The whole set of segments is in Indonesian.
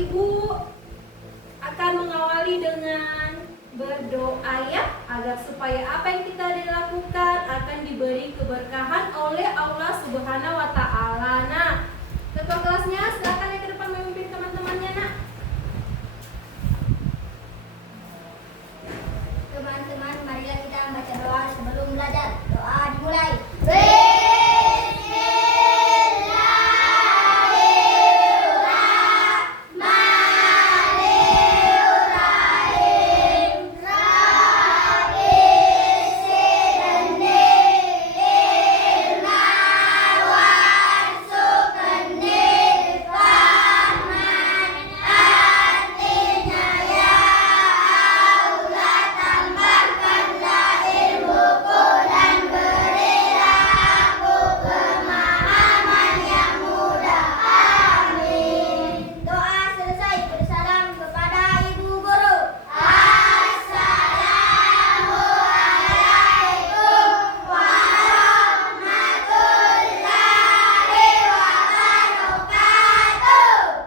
Ibu akan mengawali dengan berdoa ya, agar supaya apa yang kita dilakukan akan diberi keberkahan oleh Allah Subhanahu wa taala. Nah, ketua kelasnya silakan yang ke depan memimpin teman-temannya, Nak. Teman-teman, marilah kita membaca doa sebelum belajar. Doa dimulai.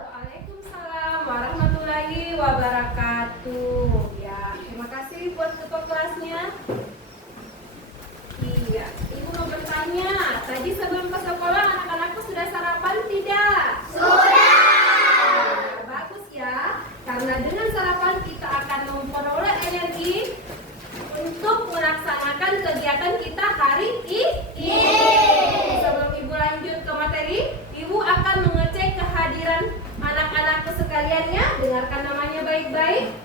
Waalaikumsalam warahmatullahi wabarakatuh. Ya, terima kasih buat ketua kelasnya. Iya, Ibu mau bertanya, tadi sebelum ke sekolah anak-anakku sudah sarapan tidak? Sudah. Bagus ya, karena dengan sarapan kita akan memperoleh energi untuk melaksanakan kegiatan kita hari ini. Sebelum Ibu lanjut ke materi, Ibu akan mengecek kehadiran anak-anakku sekalian ya. Dengarkan namanya baik-baik.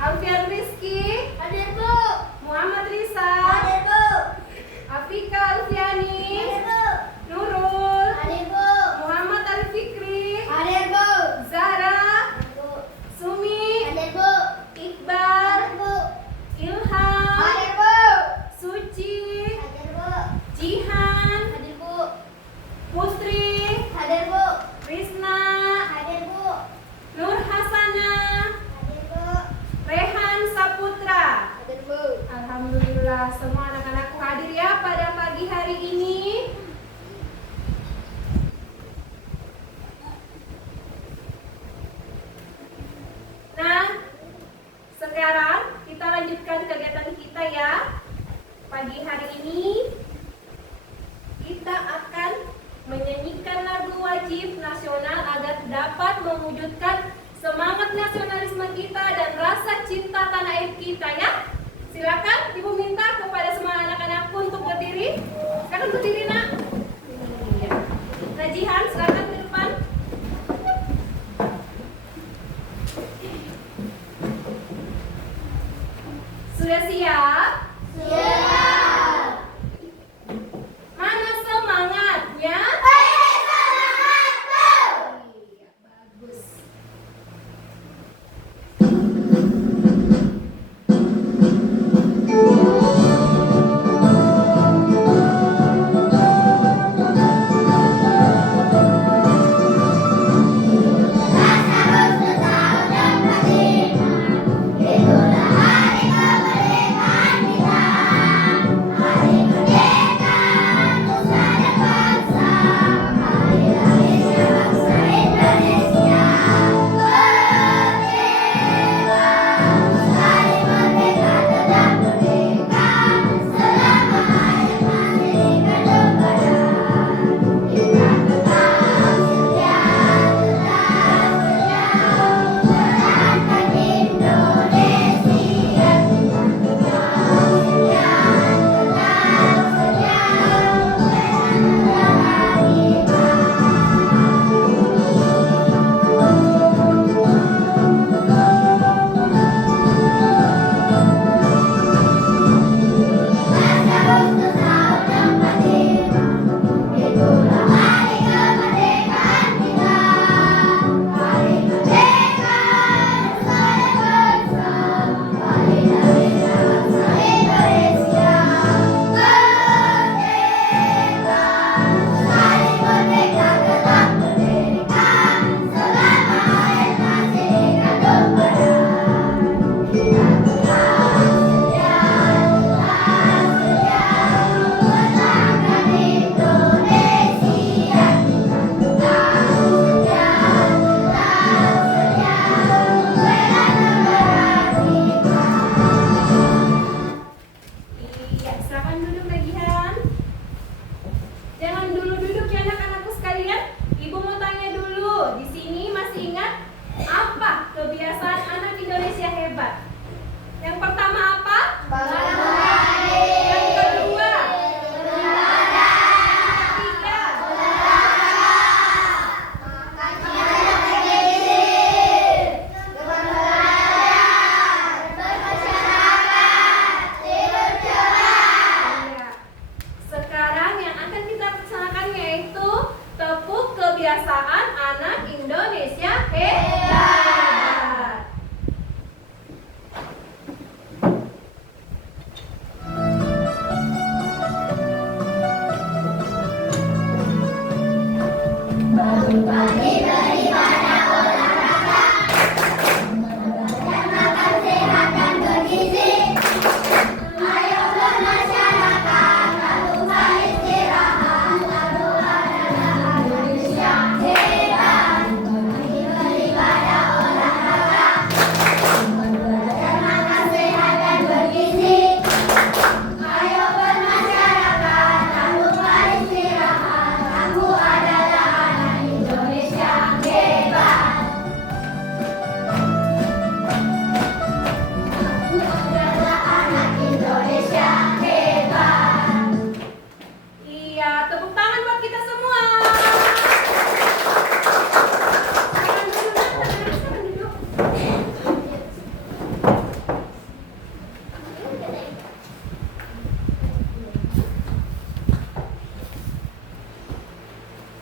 Alfian Rizky, Hadir, Bu. Muhammad Risa, Hadir, Bu. Afika Alfiani, Hadir, Bu. Nurul, Hadir, Bu. Muhammad Arif Fikri, Hadir, Bu. Zara, Hadir, Bu. Sumi, Hadir, Bu. Iqbal, Hadir, Bu. Ilham, Hadir, Bu. Suci, Hadir, Bu. Jihan, Hadir, Bu. Putri, Hadir, Bu. Risna, Hadir, Bu. Nur Hasana, Hadir, Bu. Rehan Saputra. Hadir, Bu. Alhamdulillah semua anak-anakku hadir ya pada pagi hari ini. Nah, sekarang kita lanjutkan kegiatan kita ya. Pagi hari ini kita akan menyanyikan lagu wajib nasional agar dapat mewujudkan semangat nasionalisme kita dan rasa cinta tanah air kita ya. Silakan Ibu minta kepada semua anak-anakku untuk berdiri. Silakan berdiri, Nak. Iya. Najihan, silakan ke depan. Sudah siap? Siap. Mana semangatnya? Semangat, Bu. Iya, bagus. Itulah hari kemerdekaan kebiasaan anak Indonesia hebat. Bangun pagi beribadah olahraga, dan makan sehat dan bergizi. Ayo bermasyarakat, tak lupa istirahat, lalu adalah Indonesia hebat. Pagi beribadah olahraga, dan makan sehat dan bergizi. Ayo bermasyarakat, tak lupa istirahat, aku adalah anak Indonesia hebat. Aku adalah anak Indonesia hebat. Iya, tepuk tangan buat kita semua. Tangan dulu, tangan dulu.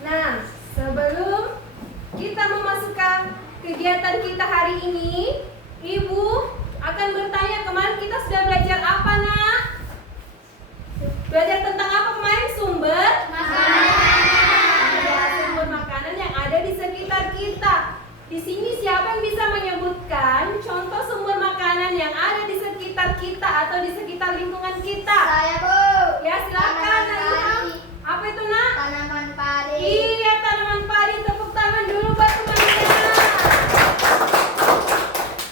Nah, sebelum kita memasukkan kegiatan kita hari ini, Ibu akan bertanya, kemarin kita sudah belajar apa, Nak? Belajar tentang apa kemarin? Sumber Ya, sumber makanan yang ada di sekitar kita. Di sini siapa yang bisa menyebutkan contoh sumber makanan yang ada di sekitar kita atau di sekitar lingkungan kita? Saya, Bu. Ya, silakan, Nak Ilham. Apa itu, Nak? Tanaman padi. Iya, tanaman padi. Tepuk tangan dulu buat temannya.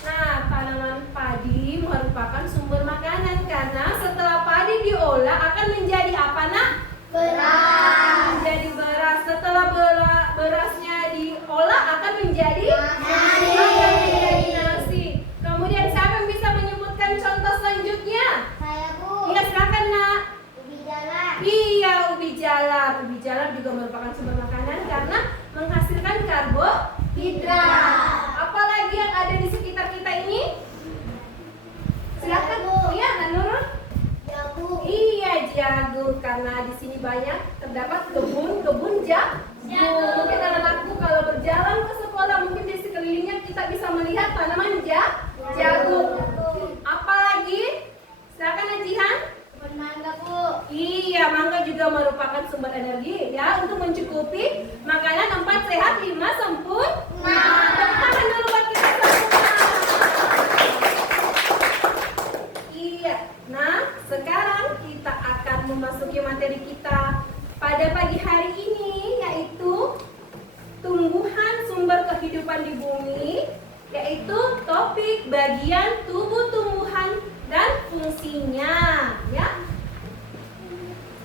Nah, tanaman padi merupakan sumber makanan karena setelah padi diolah akan menjadi apa, Nak? Beras. Menjadi beras. Setelah berasnya diolah akan menjadi Nasi. akan menjadi nasi. Kemudian siapa yang bisa menyebutkan contoh selanjutnya? Saya, Bu. Iya, silakan, Nak. Ubi jalar. Iya, ubi jalar. Ubi jalar juga merupakan sumber makanan karena menghasilkan karbohidrat. Apalagi yang ada di sekitar kita ini? Silakan. Iya, Nak Nurul. Jagung. Iya, jagung karena di sini banyak terdapat kebun jagung. Mungkin anak-anakku kalau berjalan ke sekolah mungkin di sekelilingnya kita bisa melihat tanaman jagung. Apalagi? Silakan, Najihan. Kebun mangga, Bu. Iya, mangga juga merupakan sumber energi ya untuk mencukupi makanan 4 sehat 5 sempurna. Tepuk tangan dulu buat kita semua. Iya. Nah, sekarang kita akan memasuki materi kita pada pagi hari ini, yaitu tumbuhan sumber kehidupan di bumi, yaitu topik bagian tubuh tumbuhan dan fungsinya, ya.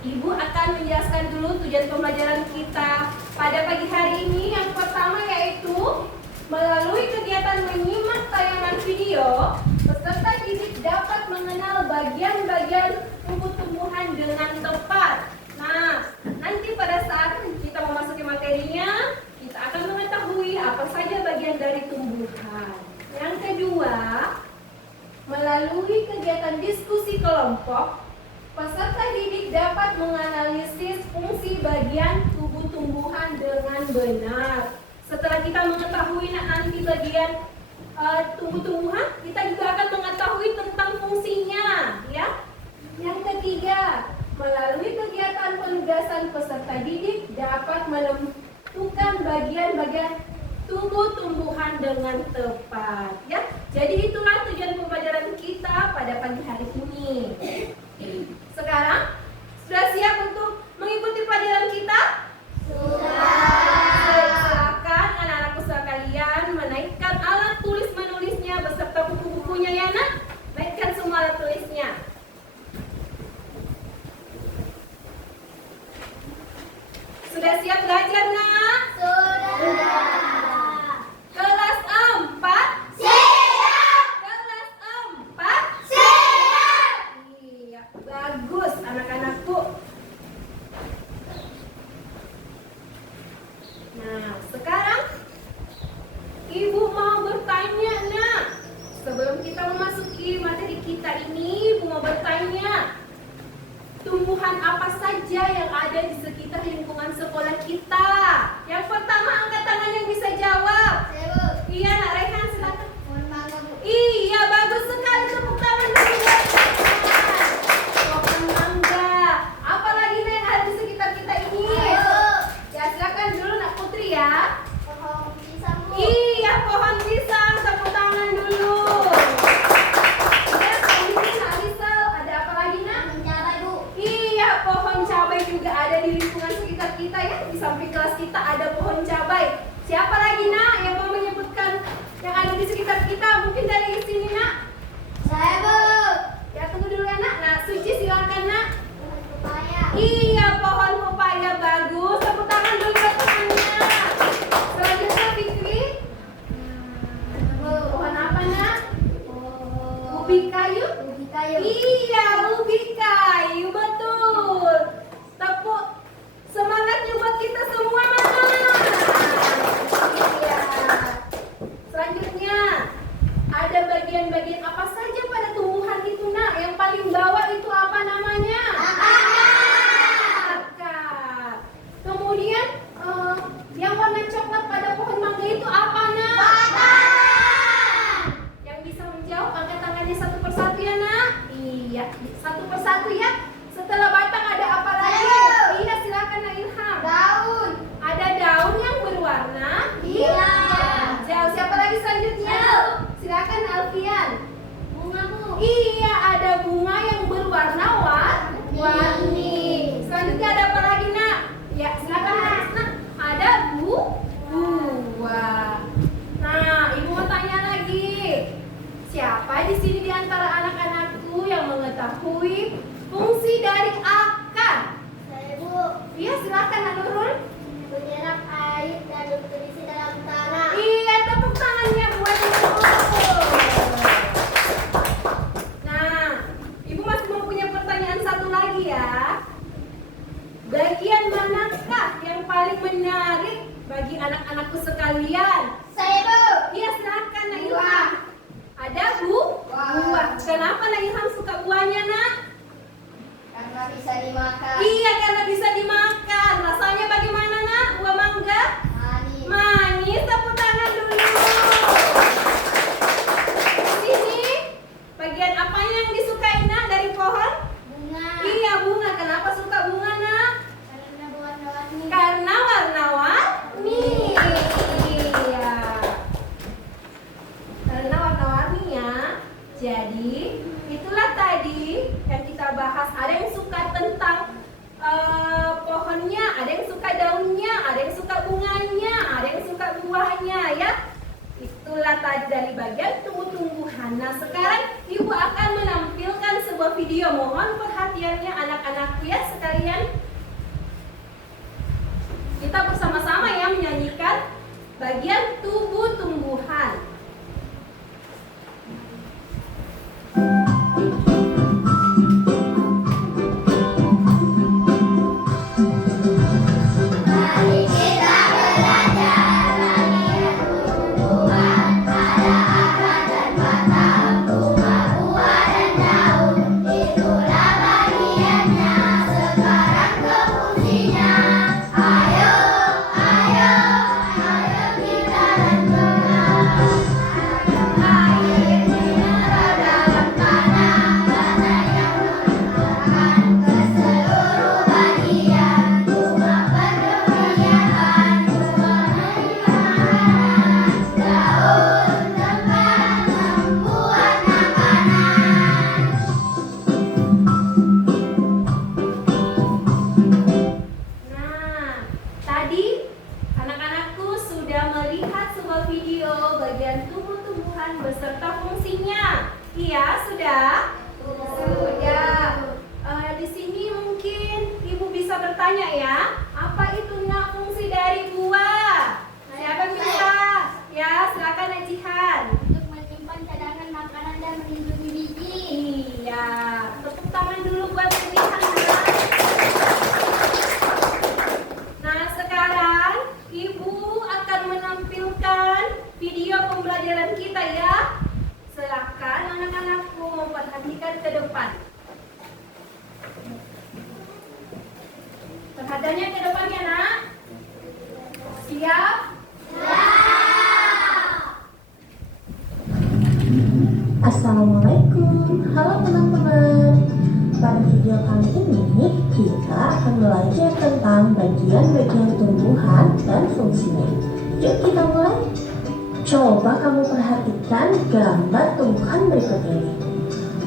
Ibu akan menjelaskan dulu tujuan pembelajaran kita pada pagi hari ini. Yang pertama yaitu melalui kegiatan menyimak tayangan video, peserta didik dapat mengenal bagian-bagian tubuh tumbuhan dengan tepat. Nah, nanti pada saat kita memasuki materinya, kita akan mengetahui apa saja bagian dari tumbuhan. Yang kedua, melalui kegiatan diskusi kelompok, peserta didik dapat menganalisis fungsi bagian tubuh tumbuhan dengan benar. Setelah kita mengetahui nanti bagian tumbuh-tumbuhan, kita juga akan mengetahui tentang fungsinya, ya. Yang ketiga, melalui kegiatan penugasan, peserta didik dapat menentukan bagian-bagian tubuh tumbuhan dengan tepat, ya. Jadi itulah tujuan pembelajaran kita pada pagi hari ini. Sekarang sudah siap untuk mengikuti pelajaran kita? Silakan anak-anakku sekalian menaikkan alat tulis menulisnya beserta buku-bukunya, ya, Nak. Naikkan semua alat tulisnya. Sudah siap belajar, Nak? Sudah. Kelas 4. Siap. Kelas 4. Siap. Iya, bagus anak-anakku. Nah, sekarang Ibu mau bertanya, Nak. Sebelum kita memasuki materi kita ini, Ibu mau bertanya, tumbuhan apa saja yang ada di sekitar lingkungan sekolah kita? Yang pertama ya. Pohon pisang, Bu. Iya, pohon pisang. Tepuk tangan dulu. Ya, selanjutnya Nak Rizal, ada apa lagi nak? Pohon cabai, Bu. Iya, pohon cabai juga ada di lingkungan sekitar kita ya. Di samping kelas kita ada pohon cabai. Siapa lagi nak yang mau menyebutkan yang ada di sekitar kita? Mungkin dari sini nak. Saya, Bu. Ya tunggu dulu ya nak. Nah, Suci silakan nak. Pohon pepaya. Iya, pohon pepaya bagus. Tepuk tangan dulu buat temannya. Selanjutnya Fikri. Pohon apa nak? Pohon Ubi kayu. ubi kayu. Iya, ubi kayu betul. Tepuk semangatnya buat kita semua mana? Iya. Selanjutnya ada bagian-bagian apa saja pada tumbuhan itu nak? Yang paling bawah itu apa namanya? Akar. Kemudian yang warna coklat pada pohon mangga itu apa nak? Yang bisa menjawab angkat tangannya satu persatu ya nak. Iya, satu persatu ya. Setelah batang ada apa lagi? Ayo. Iya, silakan Nak Ilham. Daun. Ada daun yang berwarna hijau. Siapa lagi selanjutnya? Ayo. Silakan Alfian. Bunga, Bu. Iya, ada bunga yang berwarna warni. Selanjutnya ada apa lagi nak? Ya, silakan Nak. Ada buah. Nah, ibu mau tanya lagi. Siapa di sini di antara anak-anakku yang mengetahui fungsi dari akar? Saya, Bu. Iya, silakan Nak Nurul. Menyerap air dan nutrisi dalam tanah. Iya, tepuk tangannya buat Nurul. Nah, ibu masih mau punya pertanyaan satu lagi ya. Bagian manakah yang paling menarik bagi anak-anakku sekalian? Saya, Bu. Iya, silakan Nak Ilham. Buah. Ada buah. Kenapa Nak Ilham suka buahnya nak? Karena bisa dimakan. Iya, karena bisa dimakan. Rasanya bagaimana nak? Buah mangga? Manis. Manis. Tepuk tangan dulu. Sini, bagian apanya yang disukai nak dari pohon? Bunga. Iya, bunga. Kenapa suka bunga nak? Karena warna-warni. Karena warna-warni. Iya. Karena warna-warninya. Jadi, itulah tadi yang kita bahas. Ada yang suka tentang pohonnya, ada yang suka daunnya, ada yang suka bunganya, ada yang suka buahnya ya. Itulah tadi dari bagian tumbuh-tumbuhan. Nah, sekarang ibu akan menampilkan sebuah video. Mohon perhatiannya anak-anakku ya sekalian. Kita bersama-sama ya menyanyikan bagian tubuh tumbuhan. Mari kita belajar bagian tumbuhan. Ada akar dan batang, bunga, buah dan daun. Itulah bagiannya, sekarang ke fungsinya. Ayo, ayo, ayo kita renungkan. Air mineral dalam tanah, tanah yang mengeluarkan ke seluruh bagian. Bunga penuh kegiatan, bunga memberi makanan. Daun tempat membuat makanan. Nah, tadi anak-anakku sudah melihat sebuah video bagian tumbuh-tumbuhan beserta fungsinya. Iya, sudah? Sudah. Di sini mungkin ibu bisa bertanya ya, apa itu nak fungsi dari buah? Siapa yang bisa? Ya, silakan Nak Jihan. Untuk menyimpan cadangan makanan dan melindungi biji. Iya, tepuk tangan dulu buat Jihan. Nah, sekarang ibu akan menampilkan video pembelajaran kita ya. Silakan anak-anakku memperhatikan ke depan. Perhatiannya ke depan ya nak. Siap? Assalamualaikum, halo teman-teman. Pada video kali ini kita akan belajar tentang bagian-bagian tumbuhan dan fungsinya. Yuk kita mulai. Coba kamu perhatikan gambar tumbuhan berikut ini.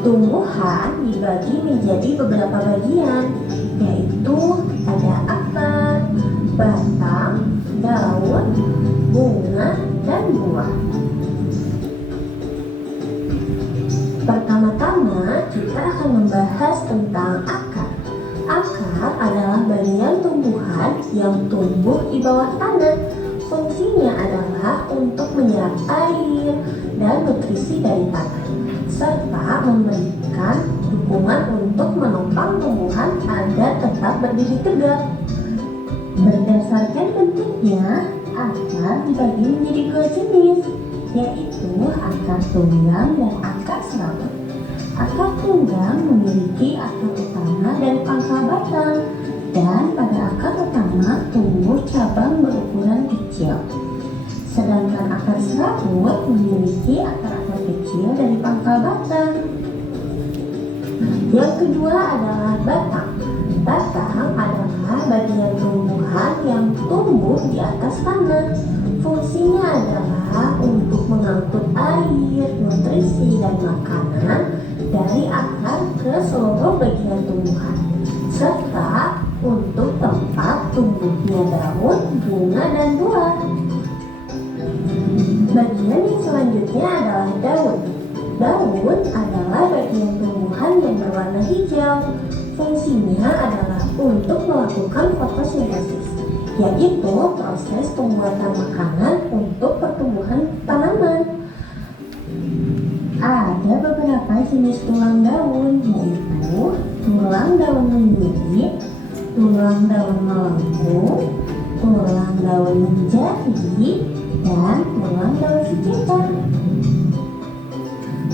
Tumbuhan dibagi menjadi beberapa bagian, yaitu ada akar, batang, daun, bunga, dan buah. Pertama-tama kita akan membahas tentang akar. Akar adalah bagian tumbuhan yang tumbuh di bawah tanah. Fungsinya adalah untuk menyerap air dan nutrisi dari tanah, serta memberikan dukungan untuk menopang tumbuhan agar tetap berdiri tegak. Berdasarkan bentuknya, akar dibagi menjadi dua jenis, yaitu akar tunggang dan akar serabut. Akar tunggang memiliki akar utama dan pangkal batang, dan pada akar utama tumbuh cabang berukuran kecil. Sedangkan akar serabut memiliki akar-akar kecil dari pangkal batang. Yang kedua adalah batang. Batang adalah bagian tumbuhan yang tumbuh di atas tanah. Fungsinya adalah untuk mengangkut air, nutrisi, dan makanan dari akar ke seluruh bagian tumbuhan, serta untuk tempat tumbuhnya daun, bunga, dan buah. Bagian yang selanjutnya adalah daun. Daun adalah bagian tumbuhan yang berwarna hijau. Fungsinya adalah untuk melakukan fotosintesis, yaitu proses pembuatan makanan untuk pertumbuhan tanaman. Ada beberapa jenis tulang daun, yaitu tulang daun menduri, tulang daun melengkung, tulang daun menjadi, dan tulang daun sekitar.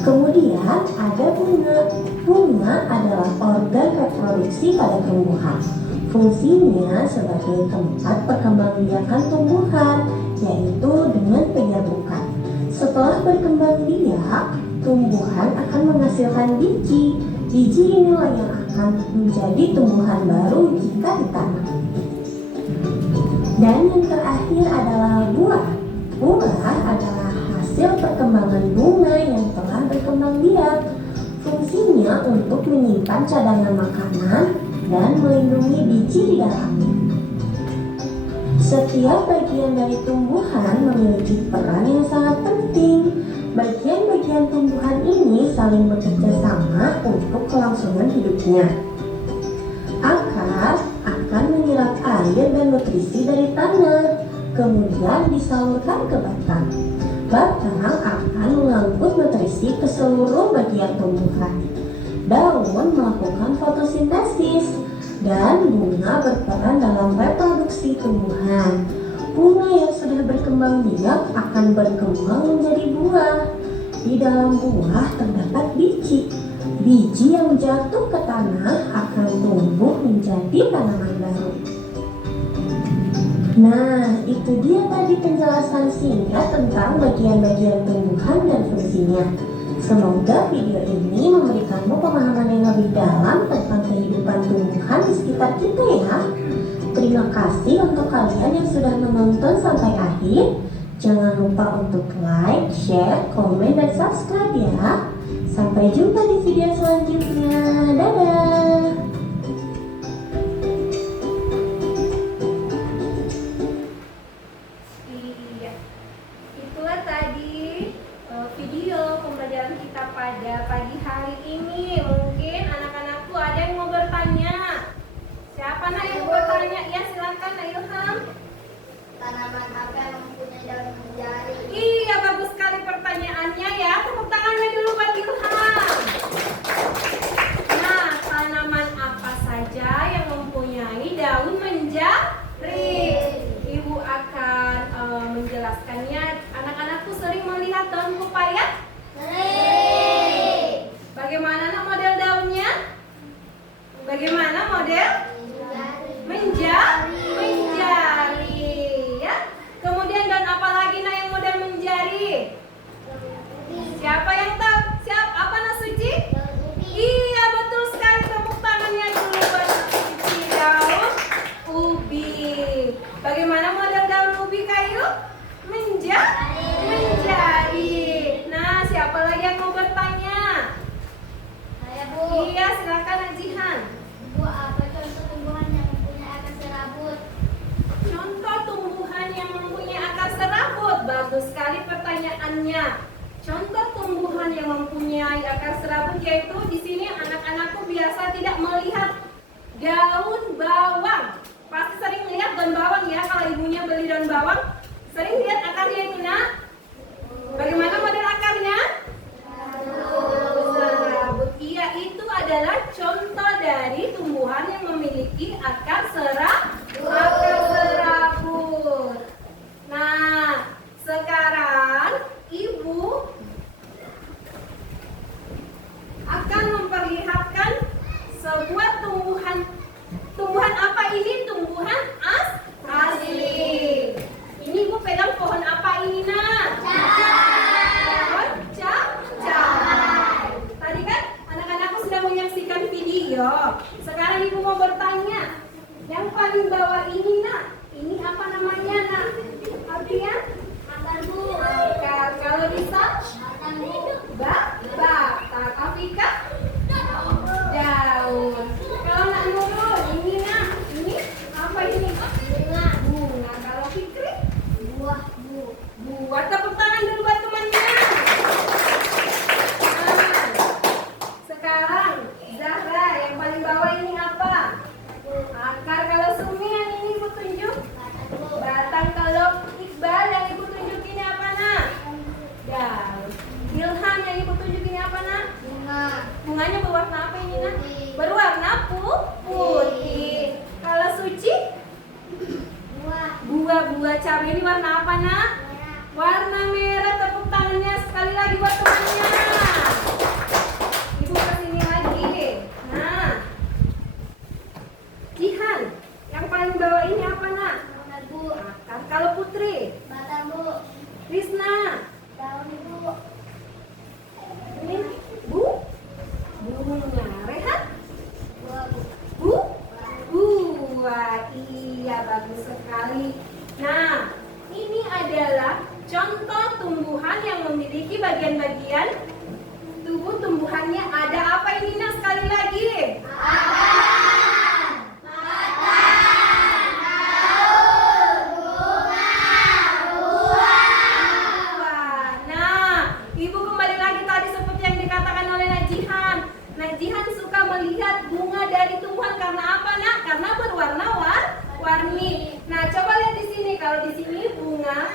Kemudian ada bunga. Bunga adalah organ reproduksi pada tumbuhan. Fungsinya sebagai tempat perkembangbiakan tumbuhan, yaitu dengan penyabukan. Setelah berkembang biak, tumbuhan akan menghasilkan biji. Biji inilah yang akan menjadi tumbuhan baru jika ditanam. Dan yang terakhir adalah buah. Buah adalah hasil perkembangan bunga yang telah berkembang biak. Fungsinya untuk menyimpan cadangan makanan dan melindungi biji di dalamnya. Setiap bagian dari tumbuhan memiliki peran yang sangat penting. Bagian-bagian tumbuhan ini saling bekerja sama untuk kelangsungan hidupnya. Akar akan menyerap air dan nutrisi dari tanah, kemudian disalurkan ke batang. Batang akan mengangkut nutrisi ke seluruh bagian tumbuhan. Daun melakukan fotosintesis, dan bunga berperan dalam reproduksi tumbuhan. Bunga yang sudah berkembang biak akan berkembang menjadi buah. Di dalam buah terdapat biji. Biji yang jatuh ke tanah akan tumbuh menjadi tanaman baru. Nah, itu dia tadi penjelasan singkat tentang bagian-bagian tumbuhan dan fungsinya. Semoga video ini memberikanmu pemahaman yang lebih dalam tentang kehidupan tumbuhan di sekitar kita ya. Terima kasih untuk kalian yang sudah menonton sampai akhir. Jangan lupa untuk like, share, komen, dan subscribe ya. Sampai jumpa di video selanjutnya. Dadah! Iya, itulah tadi video pembelajaran kita pada pagi hari ini. Mungkin anak-anakku ada yang mau bertanya. Siapa nak yang mau bertanya? Ya silakan Nak Ilham. Tanaman apa yang mempunyai daun menjari? Iya, bagus sekali pertanyaannya ya. Tepuk tangannya dulu buat Ilham. Nah, tanaman apa saja yang mempunyai daun menjari? Ibu akan menjelaskannya. Anak-anakku sering melihat daun pepaya? Sering. Bagaimana nak model daunnya? Bagaimana model? Menjari ya. Kemudian daun apa lagi nak yang model menjari? Siapa yang tahu? Siapa? Apa nak Suci? Iya, betul sekali. Tepuk tangannya dulu buat Suci. Bagus sekali pertanyaannya. Contoh tumbuhan yang mempunyai akar serabut yaitu di sini anak-anakku biasa tidak melihat daun bawang. Pasti sering lihat daun bawang ya, kalau ibunya beli daun bawang, sering lihat akarnya itu nak. Bagaimana model akarnya? Serabut. Iya, itu adalah contoh dari tumbuhan yang memiliki akar serabut. Nah, sekarang ibu akan memperlihatkan sebuah tumbuhan. Tumbuhan apa ini? Tumbuhan asli. Ini ibu pegang pohon apa ini nak? Pohon cabai. Tadi kan anak-anakku sudah menyaksikan video. Sekarang ibu mau bertanya. Yang paling bawah ini nak, ini apa namanya nak? Artinya? Akar bu. Akar. Kalau bisa? Batang bu. Batang. Afrika? Daun. Kalau nak Nurul, ini nak, ini apa ini? Bunga. Bunga. Kalau Fikri? Buah bu. Buat tepuk tangan dulu buat temannya. Nah, sekarang Zahra, yang paling bawah ini apa? Akar. Kalau Sumi yang ini ibu tunjuk? Batang bu. Batang. Kalau Iqbal yang ibu tunjuk ini apa nak? Daun. Ilham yang ibu tunjuk ini apa nak? Bunga. Bunganya berwarna apa ini nak? Putih. Berwarna putih. Kalau Suci? Buah. Buah cabai ini warna apa nak? Merah. Warna merah. Tepuk tangannya sekali lagi buat temannya. Ibu kesini lagi. Nah, Jihan, yang paling bawah ini apa nak? Akar bu. Akar. Kalau Putri? Batang bu. Krisna? Daun bu. Ini bunga. Rehan? Buah bu. Buah. Iya, bagus sekali. Nah, ini adalah contoh tumbuhan yang memiliki bagian-bagian tubuh tumbuhannya. Ada apa ini nak sekali lagi? Buah. Nah, ibu kembali lagi tadi seperti yang dikatakan oleh Najihan. Najihan suka melihat bunga dari tumbuhan karena apa nak? Karena berwarna-warni. Nah, coba lihat di sini. Kalau di sini bunga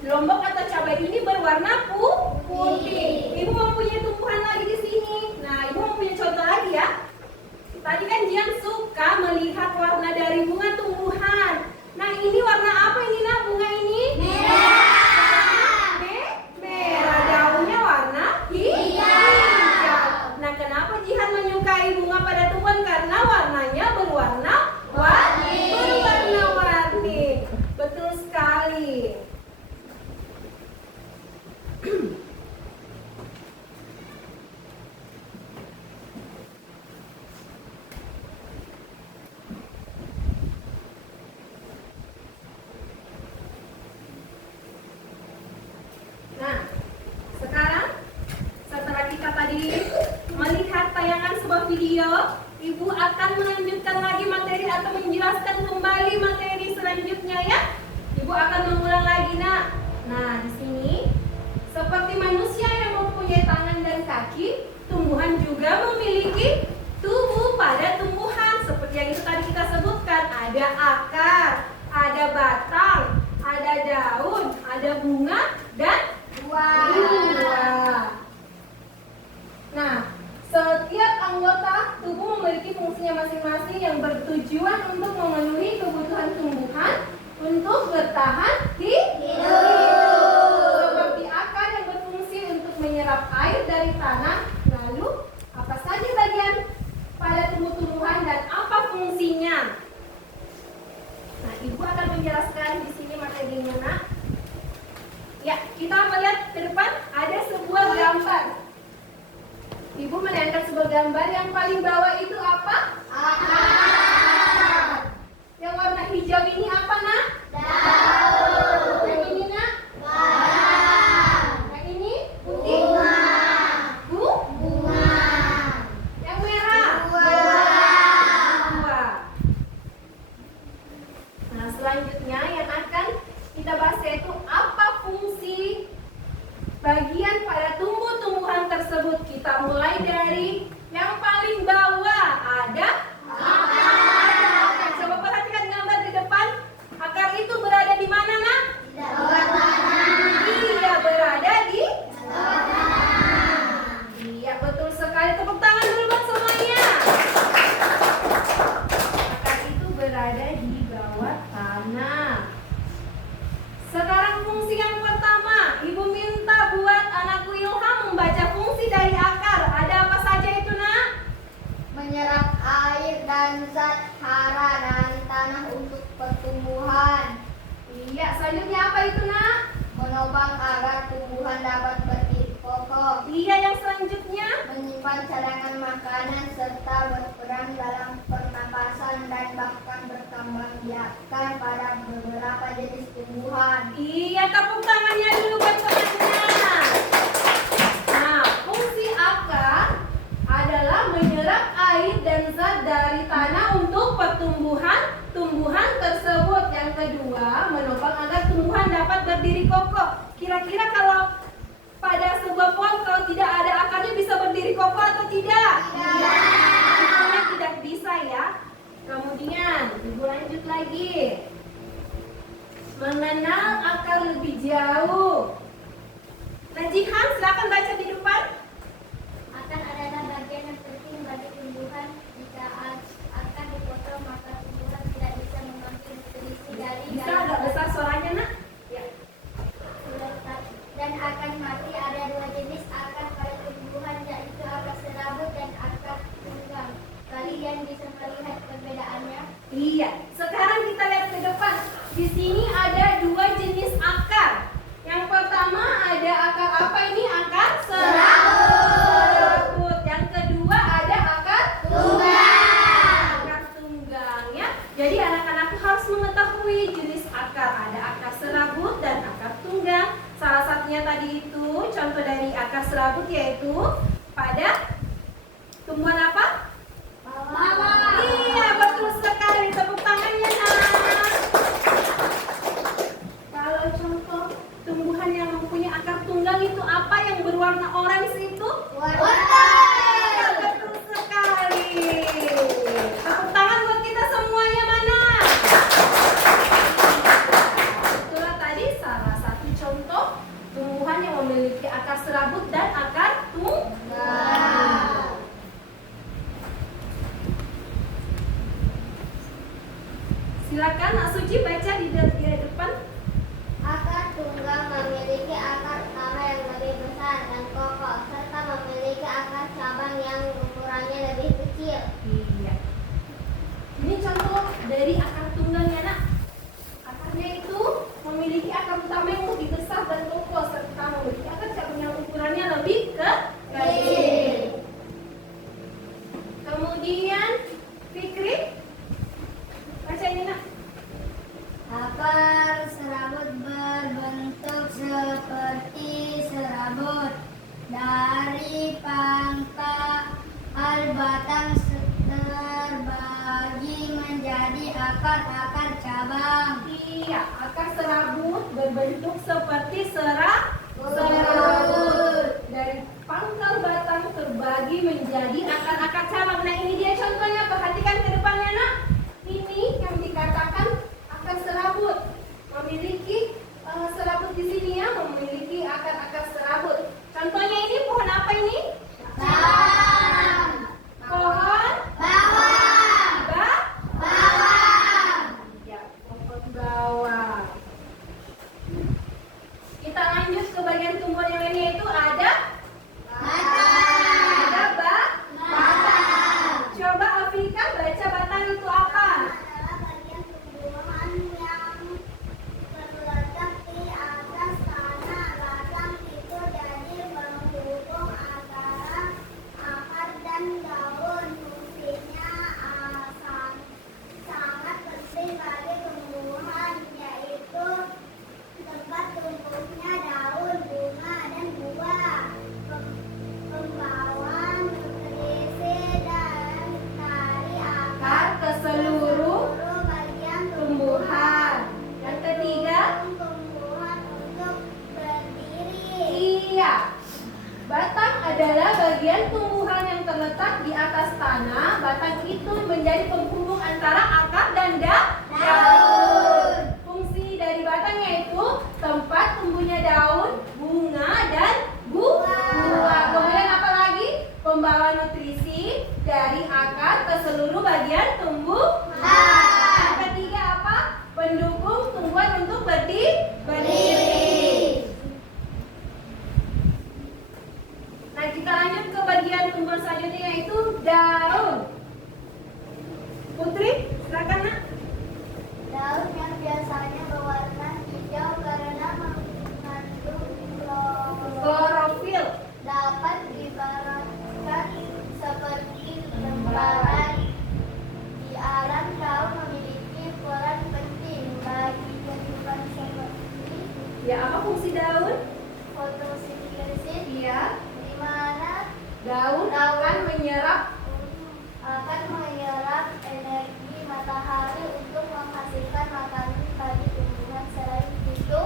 lombok atau cabai ini berwarna putih. Ibu mempunyai tumbuhan lagi di sini. Nah, ibu mempunyai contoh lagi ya. Tadi kan Jihan suka melihat warna dari bunga tumbuhan. Nah, ini warna apa ini nak? Bunga ini? Merah. Merah. Daunnya warna hijau. Nah, kenapa Jihan menyukai bunga pada tumbuhan? Karena warnanya berwarna-warni. Betul sekali. Nah, sekarang setelah kita tadi melihat tayangan sebuah video, ibu akan melanjutkan lagi materi atau menjelaskan kembali materi selanjutnya ya. Ibu akan mengulang lagi nak. Nah, di sini seperti manusia yang mempunyai tangan dan kaki, tumbuhan juga memiliki tubuh pada tumbuhan. Seperti yang itu tadi kita sebutkan, ada akar, ada batang, ada daun, ada bunga, dan buah. Nah, setiap anggota tubuh memiliki fungsinya masing-masing yang bertujuan untuk memenuhi kebutuhan tumbuhan untuk bertahan hidup. Seperti akar yang berfungsi untuk menyerap air dari tanah. Lalu, apa saja bagian pada tumbuh-tumbuhan dan apa fungsinya? Nah, ibu akan menjelaskan di sini materinya nak. Ya, kita melihat ke depan ada sebuah gambar. Ibu menempel sebuah gambar yang paling bawah itu apa? Akar. Yang warna hijau ini apa nak? Daun. Yang ini nak? Batang. Yang ini putih? Bunga. Yang merah? Buah. Nah, selanjutnya yang akan kita bahas yaitu apa fungsi bagian pada tumbuh-tumbuhan tersebut. Kita mulai dari yang paling bawah, ada akar. Oke, coba perhatikan gambar di depan. Akar itu berada di mana, Nak? Iya, berada di iya, betul sekali. Tepuk tangan dulu buat semuanya. Akar itu berada di bawah tanah. Sekarang fungsi yang pertama, Ibu minta buat anakku Ilham membaca fungsi dari akar. Ada apa saja itu, Nak? Menyerap air dan zat hara dari tanah untuk pertumbuhan. Iya, selanjutnya apa itu, Nak? Menopang agar tumbuhan dapat berdiri kokoh. Iya, yang selanjutnya. Menyimpan cadangan makanan serta berperan dalam pernapasan dan bahkan berkembang biakan pada beberapa jenis tumbuhan. Iya, tepuk tangannya dulu buat temannya. Nah, fungsi akar adalah menyerap air dan zat dari tanah untuk pertumbuhan tumbuhan tersebut. Yang kedua, menopang agar tumbuhan dapat berdiri kokoh. Kira-kira kalau pada sebuah pohon kalau tidak ada akarnya bisa berdiri kokoh atau tidak? Tentunya tidak bisa ya. Kemudian, Ibu lanjut lagi. Mengenal akar lebih jauh. Najihan, silakan baca di depan. Akar adalah bagian yang penting bagi tumbuhan. Jika akar dipotong maka tumbuhan tidak bisa mengambil selisih dari Bisa agak besar suaranya, Nak? Ya. dan akan mati. Ada dua jenis akar pada tumbuhan, yaitu akar serabut dan akar tunggang. Kalian bisa melihat perbedaannya. Iya. Sekarang kita lihat ke depan. Di sini ada dua jenis akar. Yang pertama ada akar apa ini? Akar serabut. Yang kedua ada akar tunggang. Akar tunggang ya. Jadi anak-anakku harus mengetahui jenis akar. Ada akar serabut dan akar tunggang. Salah satunya tadi itu contoh dari akar serabut yaitu pada tumbuhan apa? Iya, betul sekali. Tepuk tangannya, Nak. Kalau contoh tumbuhan yang mempunyai akar tunggang itu apa yang berwarna orange itu? Betul sekali. Tepuk tangan buat kita semuanya, mana? Itulah tadi salah satu contoh tumbuhan yang memiliki akar serabut dan akar tunggang. Silakan Nak Suci baca di depan. Akar tunggang memiliki akar utama yang lebih besar dan kokoh, serta memiliki akar cabang yang ukurannya lebih kecil. Iya. Ini contoh dari akar tunggang ya, Nak. Akarnya itu memiliki akar utama yang lebih besar dan kokoh, serta memiliki akar cabang yang ukurannya lebih kecil. Kemudian Fikri, baca ini, Nak. Akar serabut berbentuk seperti serabut. Dari pangkal batang terbagi menjadi akar-akar cabang. Iya, akar serabut berbentuk seperti serabut. Dari pangkal batang terbagi menjadi akar-akar cabang. Nah, ini dia contohnya. Perhatikan ke depannya, Nak. Ini yang dikatakan akar serabut. Memiliki serabut di sini ya, memiliki akar-akar serabut. Contohnya ini pohon apa ini? Pohon bawang. Ya, pohon bawang. Kita lanjut ke bagian tumbuhan mana batang itu menjadi penghubung antara akar dan daun. Fungsi dari batangnya itu tempat tumbuhnya daun, bunga, dan buah. Kemudian apa lagi? Pembawa nutrisi dari akar ke seluruh bagian tumbuhan. Yang ketiga apa? Pendukung tumbuhan untuk berdiri. Nah, kita lanjut ke bagian tumbuhan selanjutnya yaitu daun. Putri, silakan nak. Daun yang biasanya berwarna hijau karena mengandung Klorofil. dapat diibaratkan seperti lembaran di alam. Daun memiliki peran penting bagi kehidupan seperti Ya, apa fungsi daun? fotosintesis, Iya, di mana daun akan menyerap energi matahari untuk menghasilkan makanan bagi tumbuhan. Selain itu,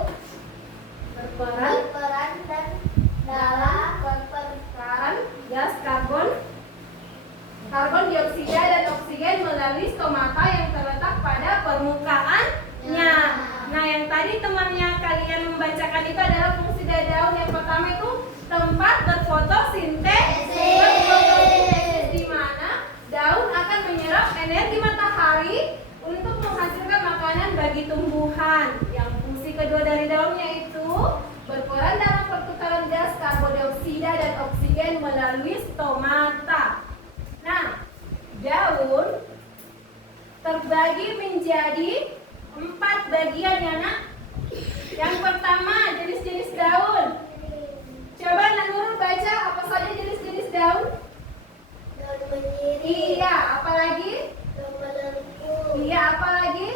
berperan dan dalam berperan gas karbon dioksida dan oksigen melalui stomata yang terletak pada permukaannya. Nah, yang tadi temannya kalian membacakan itu adalah fungsi dari daun. Yang pertama itu tempat berfotosintesis, di mana daun akan menyerap energi matahari untuk menghasilkan makanan bagi tumbuhan. Yang fungsi kedua dari daunnya itu berperan dalam pertukaran gas karbon dioksida dan oksigen melalui stomata. Nah, daun terbagi menjadi 4 bagian ya nak. Yang pertama jenis-jenis daun. Coba Nak Nurul baca apa saja jenis-jenis daun. daun menyirik, Iya, apalagi? daun melengkung, Iya, apalagi?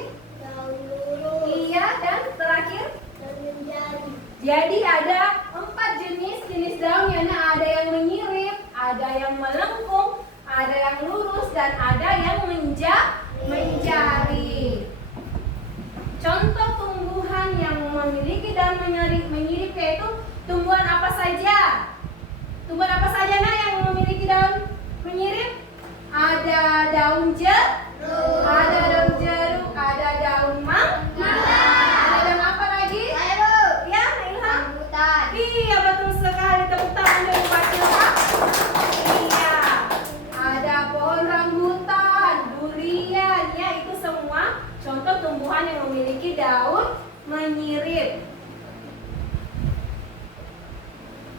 daun lurus, Iya, dan terakhir? daun menjadi. Jadi ada 4 jenis daun ya nak. Ada yang menyirip, ada yang melengkung, ada yang lurus, dan ada yang menjari. Contoh tumbuhan yang memiliki daun menyirip yaitu tumbuhan apa saja? Tumbuhan apa saja nak yang memiliki daun menyirip? Ada daun jeruk, ada daun mangga, ada daun apa lagi? Ya, Ilham? Rambutan, Iya, betul sekali. Tepuk tangan dulu Pak Ilham. Iya, ada pohon rambutan, durian, ya itu semua contoh tumbuhan yang memiliki daun menyirip.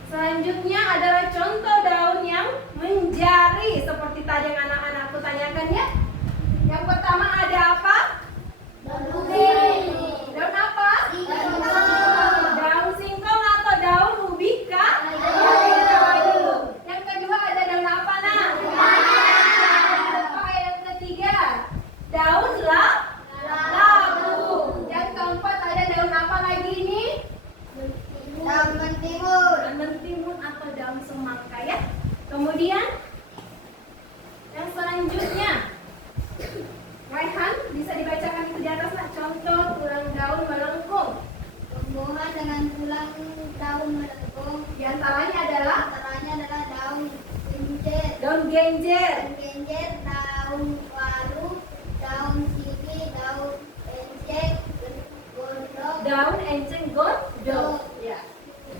Selanjutnya adalah contoh daun yang menjari seperti tadi yang anak-anakku tanyakan ya. Yang pertama ada apa? daun ubi, Daun apa? singkong, Daun singkong atau daun ubi kayu. Yang kedua ada daun apa nak? Apa yang ketiga? Daun labu. Yang keempat ada daun apa lagi ini? daun mentimun, Daun mentimun atau daun semangka ya. Kemudian yang selanjutnya, Raihan bisa dibacakan itu di atas nak. Contoh tulang daun melengkung. tumbuhan dengan tulang daun melengkung. Di antaranya adalah Antaranya adalah daun genjer, daun genjer, daun waru, daun sigi, daun enceng, gondok, daun enceng godong. Ya.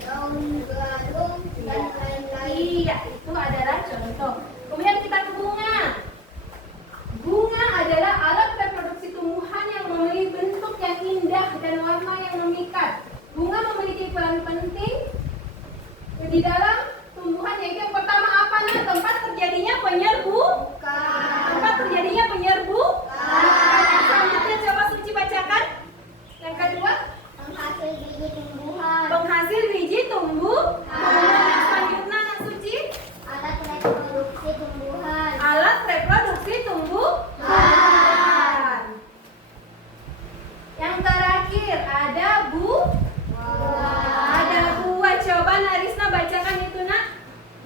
daun gadung, dan lain-lain. Iya, itu adalah contoh. Kemudian kita ke bunga. Bunga adalah alat reproduksi tumbuhan yang memiliki bentuk yang indah dan warna yang memikat. Bunga memiliki peran penting di dalam tumbuhan, yaitu yang pertama apa nih? Tempat terjadinya penyerbukan. Tempat terjadinya penyerbukan. Yang selanjutnya coba Suci bacakan. Yang kedua, Penghasil biji tumbuhan, penghasil biji tumbuhan. Yang selanjutnya Nak Suci, alat reproduksi tumbuhan, alat reproduksi tumbuhan. Yang terakhir ada ada buah. Coba Narisna bacakan itu nak.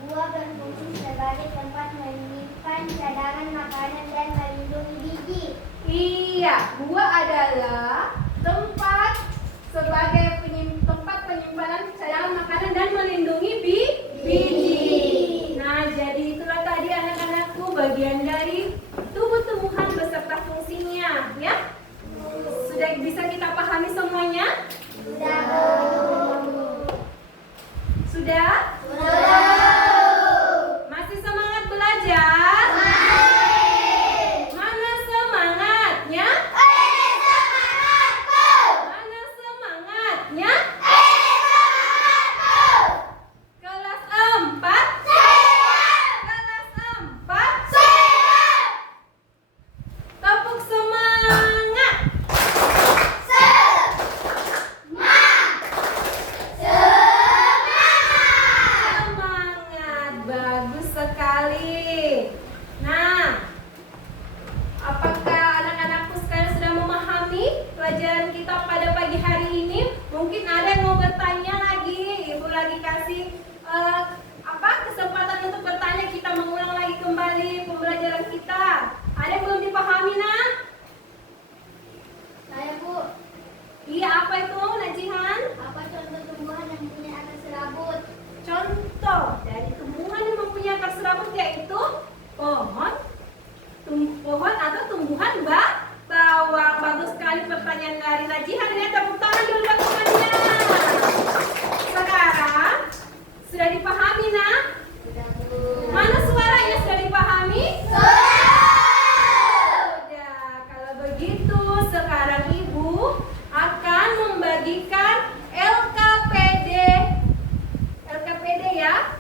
buah berfungsi sebagai tempat menyimpan cadangan makanan dan melindungi biji. Iya, buah adalah tempat sebagai tempat penyimpanan cadangan makanan dan melindungi kesempatan untuk bertanya, kita mengulang lagi kembali pembelajaran kita. Ada yang belum dipahami, nak? Saya Bu, Iya, apa itu, Najihan? apa contoh tumbuhan yang punya akar serabut? Contoh dari tumbuhan yang mempunyai akar serabut yaitu pohon, pohon atau tumbuhan bawang. Bagus sekali pertanyaan dari Najihan. Ya, tepuk tangan dulu buat temannya. Sekarang sudah dipahami, nak? Sudah Bu. Mana suaranya sudah dipahami? Sudah. Kalau begitu, sekarang Ibu akan membagikan LKPD. LKPD ya.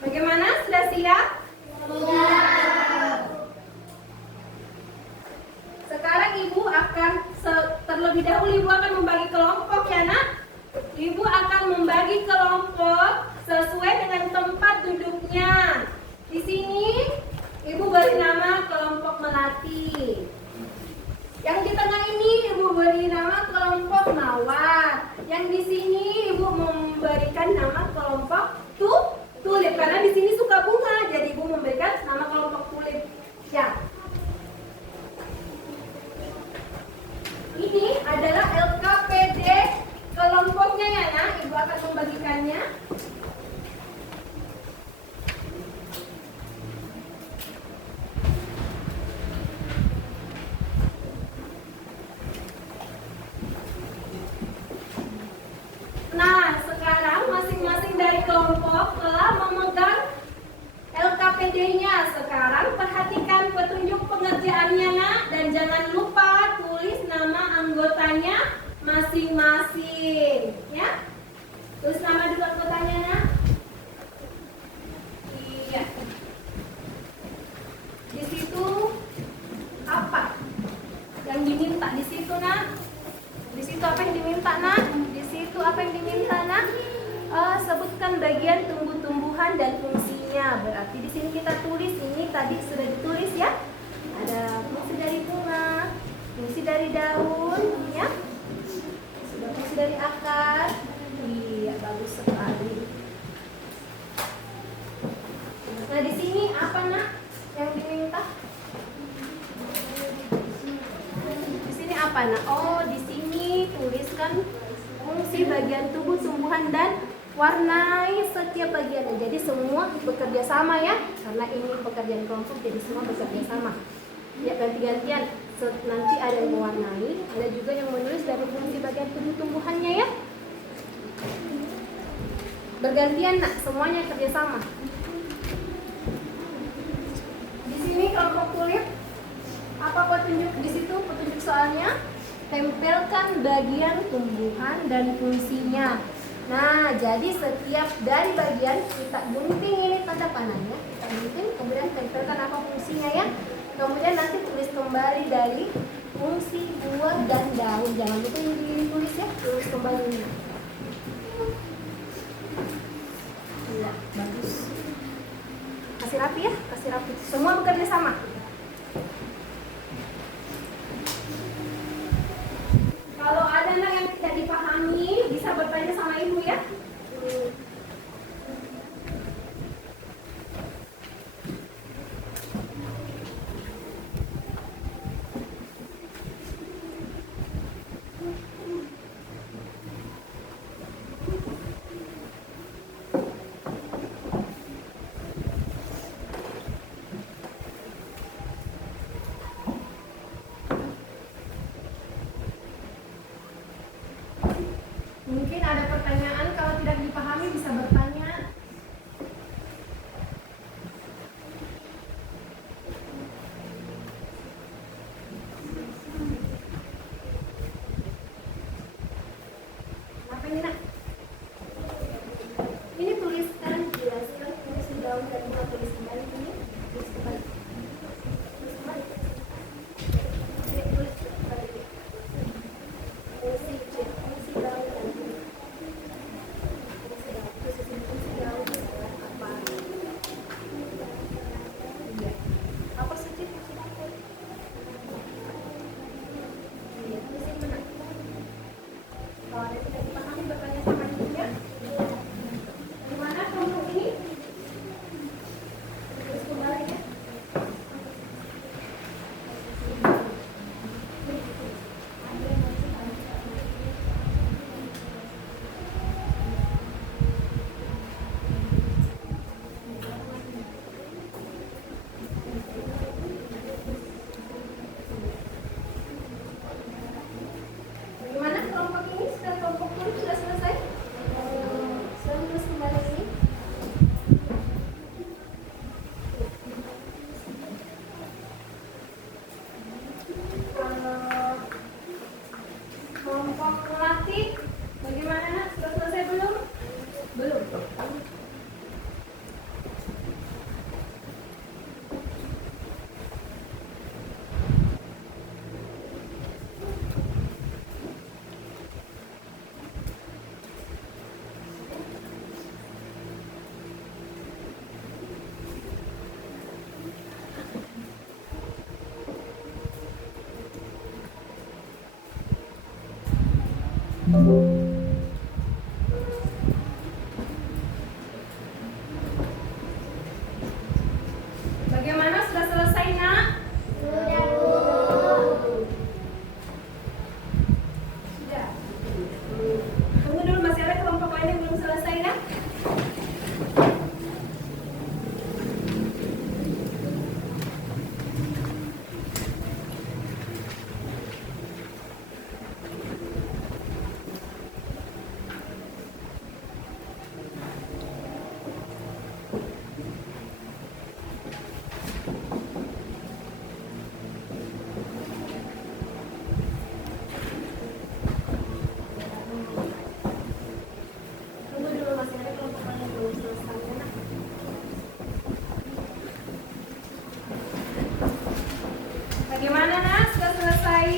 Bagaimana? Sudah siap? Sekarang Ibu akan terlebih dahulu Ibu akan membagi kelompok ya, nak. Ibu akan membagi kelompok sesuai dengan tempat duduknya. Di sini Ibu beri nama kelompok melati. Yang di tengah ini Ibu beri nama kelompok mawar. Yang di sini Ibu memberikan nama kelompok tulip karena di sini suka bunga, jadi Ibu memberikan nama kelompok tulip. Ya. Ini adalah LKPD kelompoknya ya, nak. Ibu akan membagikannya. Nah, sekarang masing-masing dari kelompok telah memegang LKPD-nya. Sekarang perhatikan petunjuk pengerjaannya, nak, dan jangan lupa tulis nama anggotanya masing-masing, ya. Tulis nama dulu anggotanya, nak. Iya. Di situ apa yang diminta di situ, nak? Di situ apa yang diminta, nak? Di situ apa yang diminta, nak? Sebutkan bagian tumbuh-tumbuhan dan fungsinya. Berarti di sini kita tulis, ini tadi sudah ditulis ya. Ada fungsi dari bunga, fungsi dari daun, ya. Sudah fungsi dari akar. Iya, bagus sekali. Nah, di sini apa, nak, yang diminta? Di sini apa, nak? Oh, di sini tuliskan fungsi bagian tubuh tumbuhan dan warnai setiap bagiannya. Jadi semua bekerja sama ya, karena ini pekerjaan kelompok, jadi semua bekerja sama. Ya, ganti-gantian. Nanti ada yang mewarnai, ada juga yang menulis dari fungsi bagian tubuh tumbuhannya ya. Bergantian, nak, semuanya kerja sama. Di sini kelompok tulip, apa petunjuk di situ? Petunjuk soalnya, tempelkan bagian tumbuhan dan fungsinya. Nah, jadi setiap dari bagian kita gunting ini tanda panahnya, kita gunting, kemudian tempelkan apa fungsinya ya. Kemudian nanti tulis kembali dari fungsi buah dan daun. Jangan lupa yang ditulis ya, tulis kembali. Iya, bagus. Kasih rapi ya, kasih rapi. Semua bekerja sama. Kalau ada anak yang tidak dipahami, bisa bertanya sama ibu ya. Mungkin ada pertanyaan, kalau tidak dipahami bisa bertanya. Apa ini, nak? Ini tuliskan, jelaskan fungsi daun dan buah, tulis kembali ini. Tulis kembali. Tulis kembali. Ini tulis kembali. Fungsi daun dan buah. Melati, bagaimana nak? Sudah selesai belum? Belum. Bagaimana, sudah selesai nak? Sudah, Bu. Sudah. Tunggu dulu, masih ada kelompok lain yang belum selesai nak? Tunggu dulu, masih ada kelompok lain yang belum selesai nak? Bagaimana nak? Sudah selesai?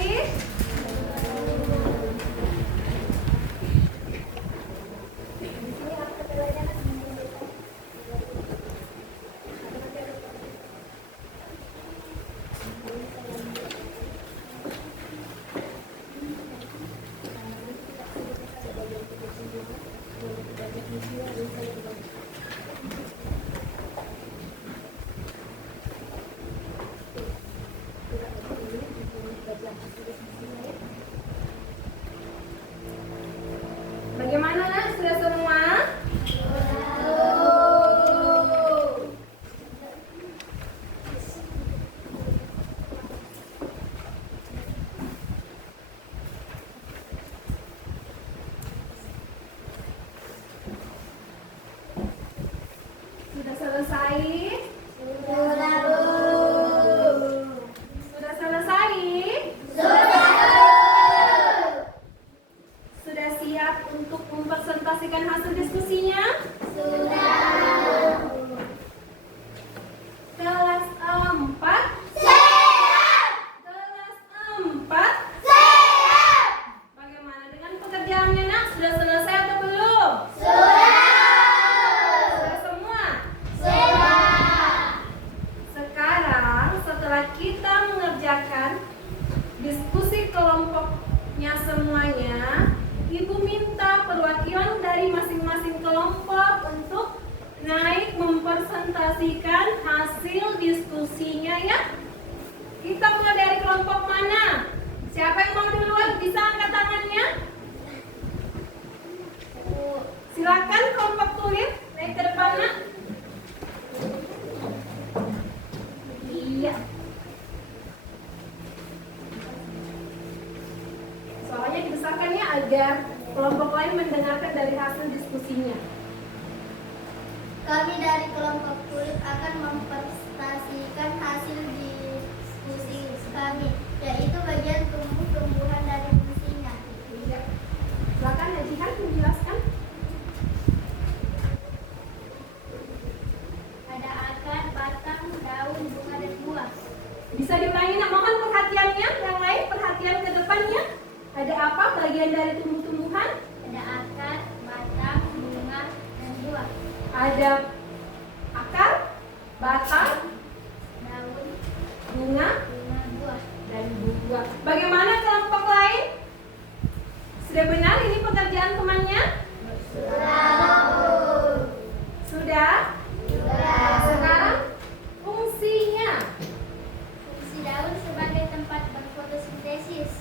Bagaimana nak? Sudah semua? Sudah selesai? Sudah, Bu. Sudah selesai? Sudah siap untuk mempresentasikan hasil diskusinya? Sudah. Kelas 4? Siap. Kelas 4? Siap. Bagaimana dengan pekerjaannya nak? Sudah selesai atau belum? Sudah. Sudah semua? Sudah. Sekarang setelah kita mengerjakan diskusi kelompoknya semuanya, Ibu minta perwakilan dari masing-masing kelompok untuk naik mempresentasikan hasil diskusinya ya. Kita mulai dari kelompok mana? Siapa yang mau duluan? Bisa angkat tangannya? Silakan kelompok tulis naik ke depan nak. Iya. Soalnya dibesarkannya agar kelompok lain mendengarkan dari hasil diskusinya. Kami dari kelompok kulit akan mempresentasikan hasil diskusi kami, yaitu bagian tumbuh-tumbuhan dari fungsinya. Iya. Silakan Najihan menjelaskan. Ada akar, batang, daun, bunga, dan buah. Bisa diulangi nak, mohon perhatiannya. Yang lain perhatian ke depannya. Ada apa bagian dari tumbuh-tumbuhan? Ada akar, batang, bunga, dan buah. Ada akar, batang, Daun, bunga, bunga, buah. dan buah. Bagaimana kelompok lain? Sudah benar ini pekerjaan temannya? Sudah? Sekarang fungsinya. Fungsi daun sebagai tempat berfotosintesis.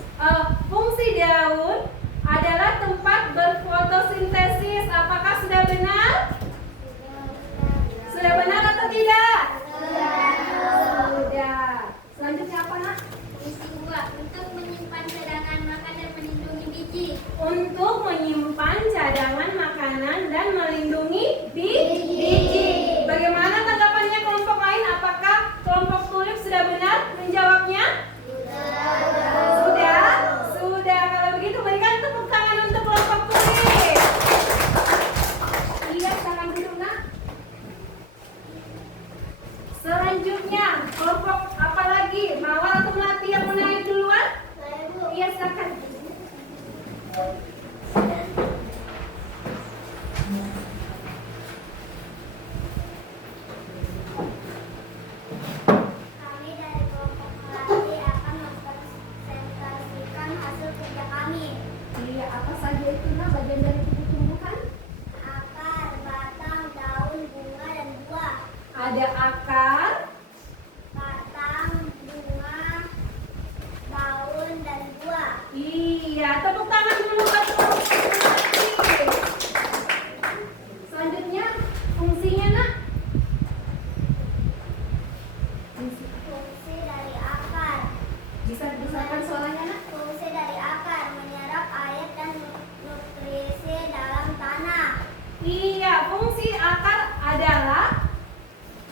Fungsi daun adalah tempat berfotosintesis. Apakah sudah benar? Sudah benar atau tidak? Sudah. Selanjutnya apa nak? Fungsi buah untuk menyimpan cadangan makan dan melindungi biji. Untuk menyimpan cadangan makanan dan melindungi biji. Bagaimana tanggapannya kelompok lain? Apakah kelompok tulip sudah benar menjawabnya? Sudah? Sudah. Kalau begitu berikan tepuk tangan Kami dari kelompok Melati akan mempresentasikan hasil kerja kami. Iya, apa saja itu nak bagian dari tumbuh-tumbuhan? Akar, batang, daun, bunga, dan buah. Ada akar, Batang, bunga, daun, dan buah. iya, tepuk tangan dulu buat kelompok Melati. Selanjutnya, fungsinya nak? Fungsi dari akar. Bisa dibesarkan suaranya nak? Fungsi dari akar menyerap air dan nutrisi dalam tanah. Iya, fungsi akar adalah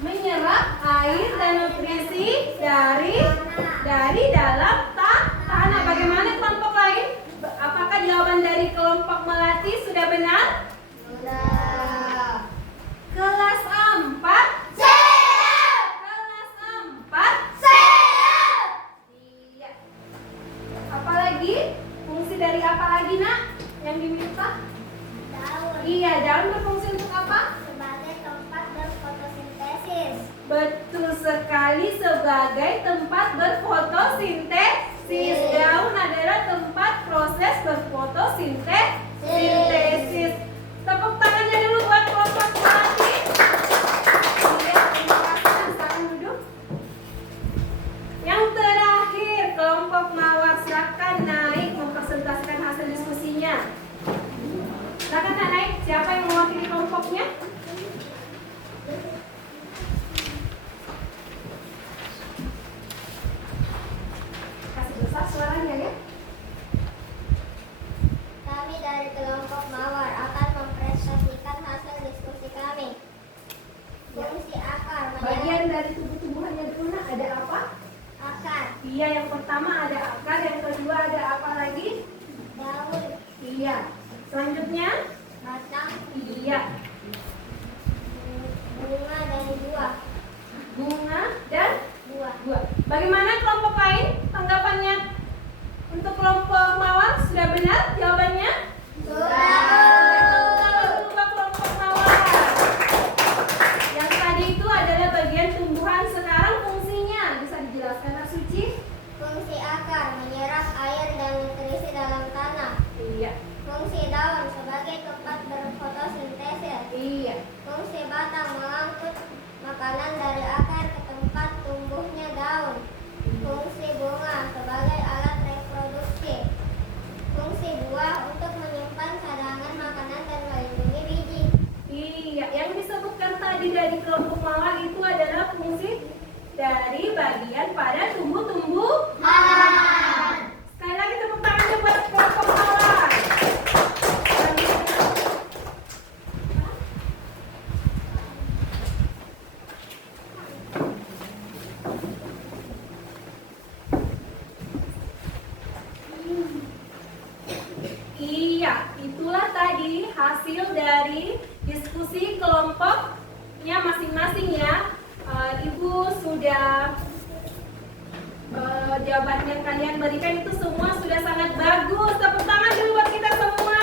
menyerap air dan nutrisi dari dalam tanah. Bagaimana kelompok lain? Apakah jawaban dari kelompok Melati sudah benar? Sudah. Kelas 4. Siap. Kelas 4. Siap. Iya. Apalagi? Fungsi dari apa lagi nak yang diminta? Daun. Iya, daun berfungsi untuk apa? Sebagai tempat berfotosintesis. Betul sekali, sebagai tempat berfotosintesis. Daun adalah tempat proses berfotosintesis. Tepuk tangannya dulu buat kelompok Melati. Iya, terima kasih. Silakan duduk. Yang terakhir, kelompok Mawar, silakan naik mempresentasikan hasil diskusinya. Silakan nak naik. Siapa yang mewakili kelompoknya? Kasih besar suaranya ya. Kami dari kelompok Mawar akan mempresentasikan hasil diskusi kami. Fungsi akar Bagian dari tubuh-tubuhannya dulu nak, ada apa? akar, Iya, yang pertama ada akar, yang kedua ada apa lagi? daun, Iya. Selanjutnya? batang, Iya. bunga, dan buah. Bunga dan Buah. buah. Bagaimana kelompok lain tanggapannya? Untuk kelompok Mawar sudah benar jawabannya? Coba kelompok Mawar. Yang tadi itu adalah bagian tumbuhan, sekarang fungsinya bisa dijelaskan Nak Suci? Fungsi akar menyerap air dan nutrisi dalam tanah. Iya. Fungsi daun sebagai tempat berfotosintesis. Iya. Fungsi batang mengangkut makanan dari akar ke tempat tumbuhnya daun. Fungsi bunga sebagai alat reproduksi. Fungsi buah untuk menyimpan cadangan makanan dan melindungi biji. Iya, yang disebutkan tadi dari kelompok Mawar itu adalah fungsi dari bagian pada tumbuh-tumbuhan. Sekali lagi tepuk tangannya buat kelompok Mawar. Iya, itulah tadi hasil dari diskusi kelompoknya masing-masing ya. Ibu sudah jawaban yang kalian berikan itu semua sudah sangat bagus. Tepuk tangan dulu buat kita semua.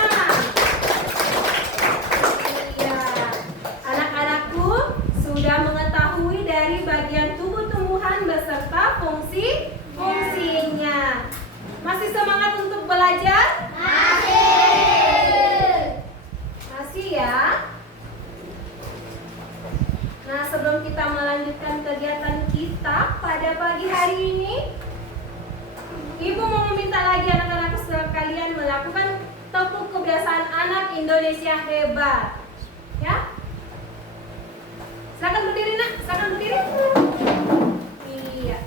Iya, anak-anakku sudah mengetahui dari bagian tubuh tumbuhan beserta fungsinya. Masih semangat untuk belajar? Masih ya. Nah, sebelum kita melanjutkan kegiatan kita pada pagi hari ini, Ibu mau meminta lagi anak-anak sekalian melakukan tepuk kebiasaan anak Indonesia hebat. Ya? Silakan berdiri nak, silakan berdiri. Iya.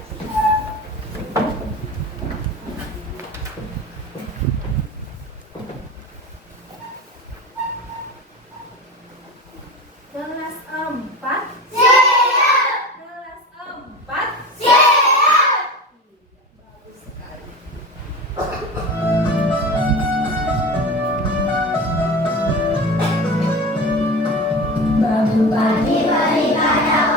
Kelas 4. Kelas 4. Bagus sekali. Bagi beribadah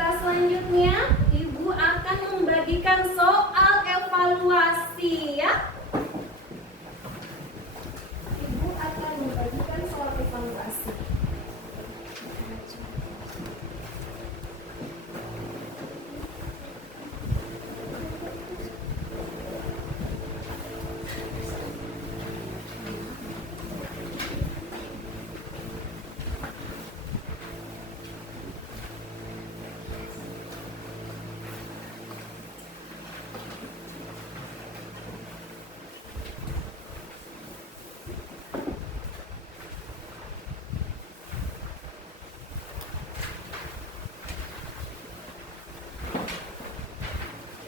kita selanjutnya, Ibu akan membagikan soal evaluasi ya. Ibu akan membagikan soal evaluasi.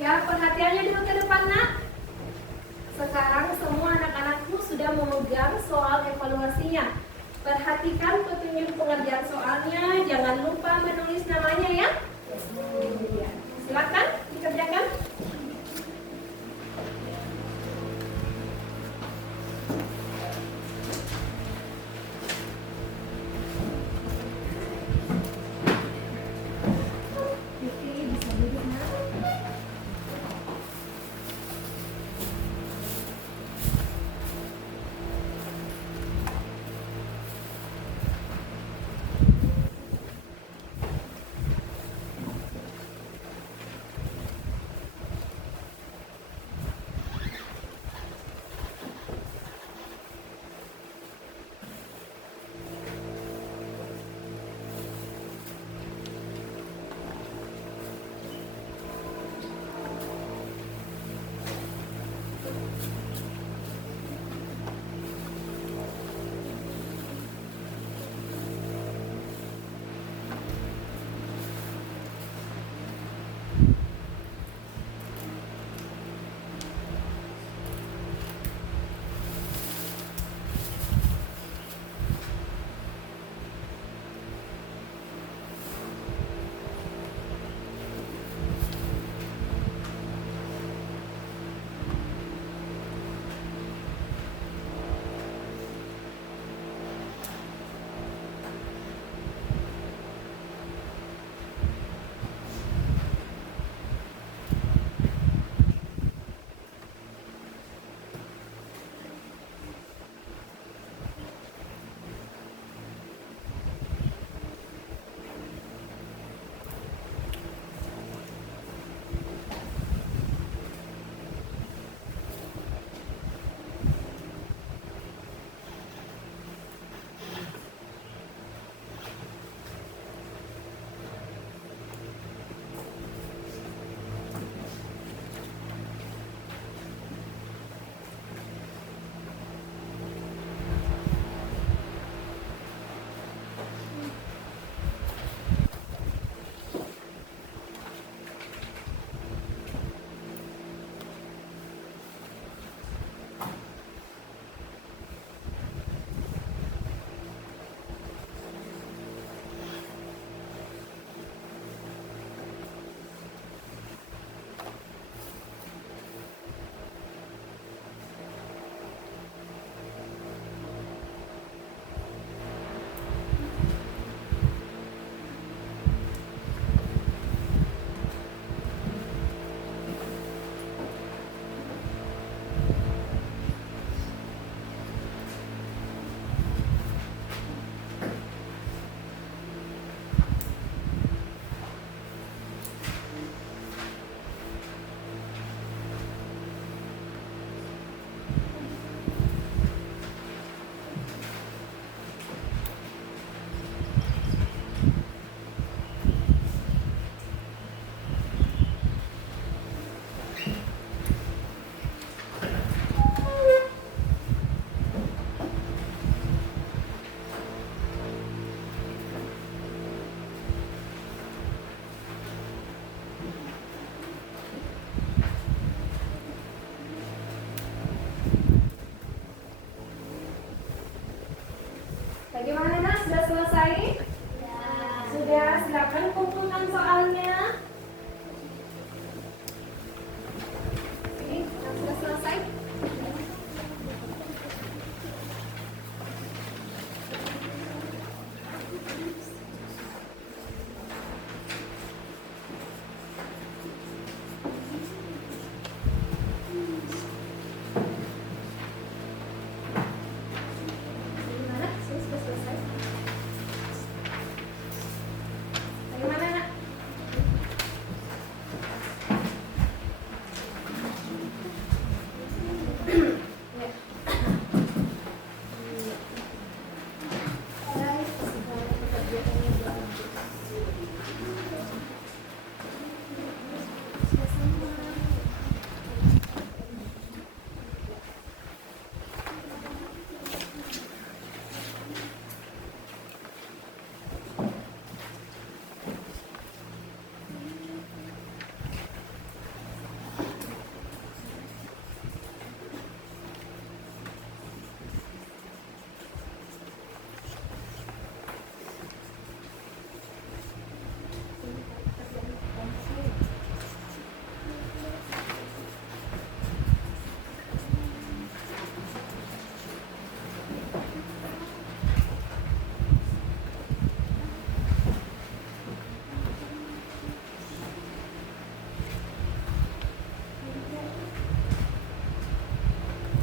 Ya, perhatiannya dulu ke depan, Nak. Sekarang semua anak-anakku sudah memegang soal evaluasinya. Perhatikan petunjuk pengerjaan soalnya, jangan lupa menulis namanya ya. Silakan dikerjakan. Oke, bisa duduk, Nak.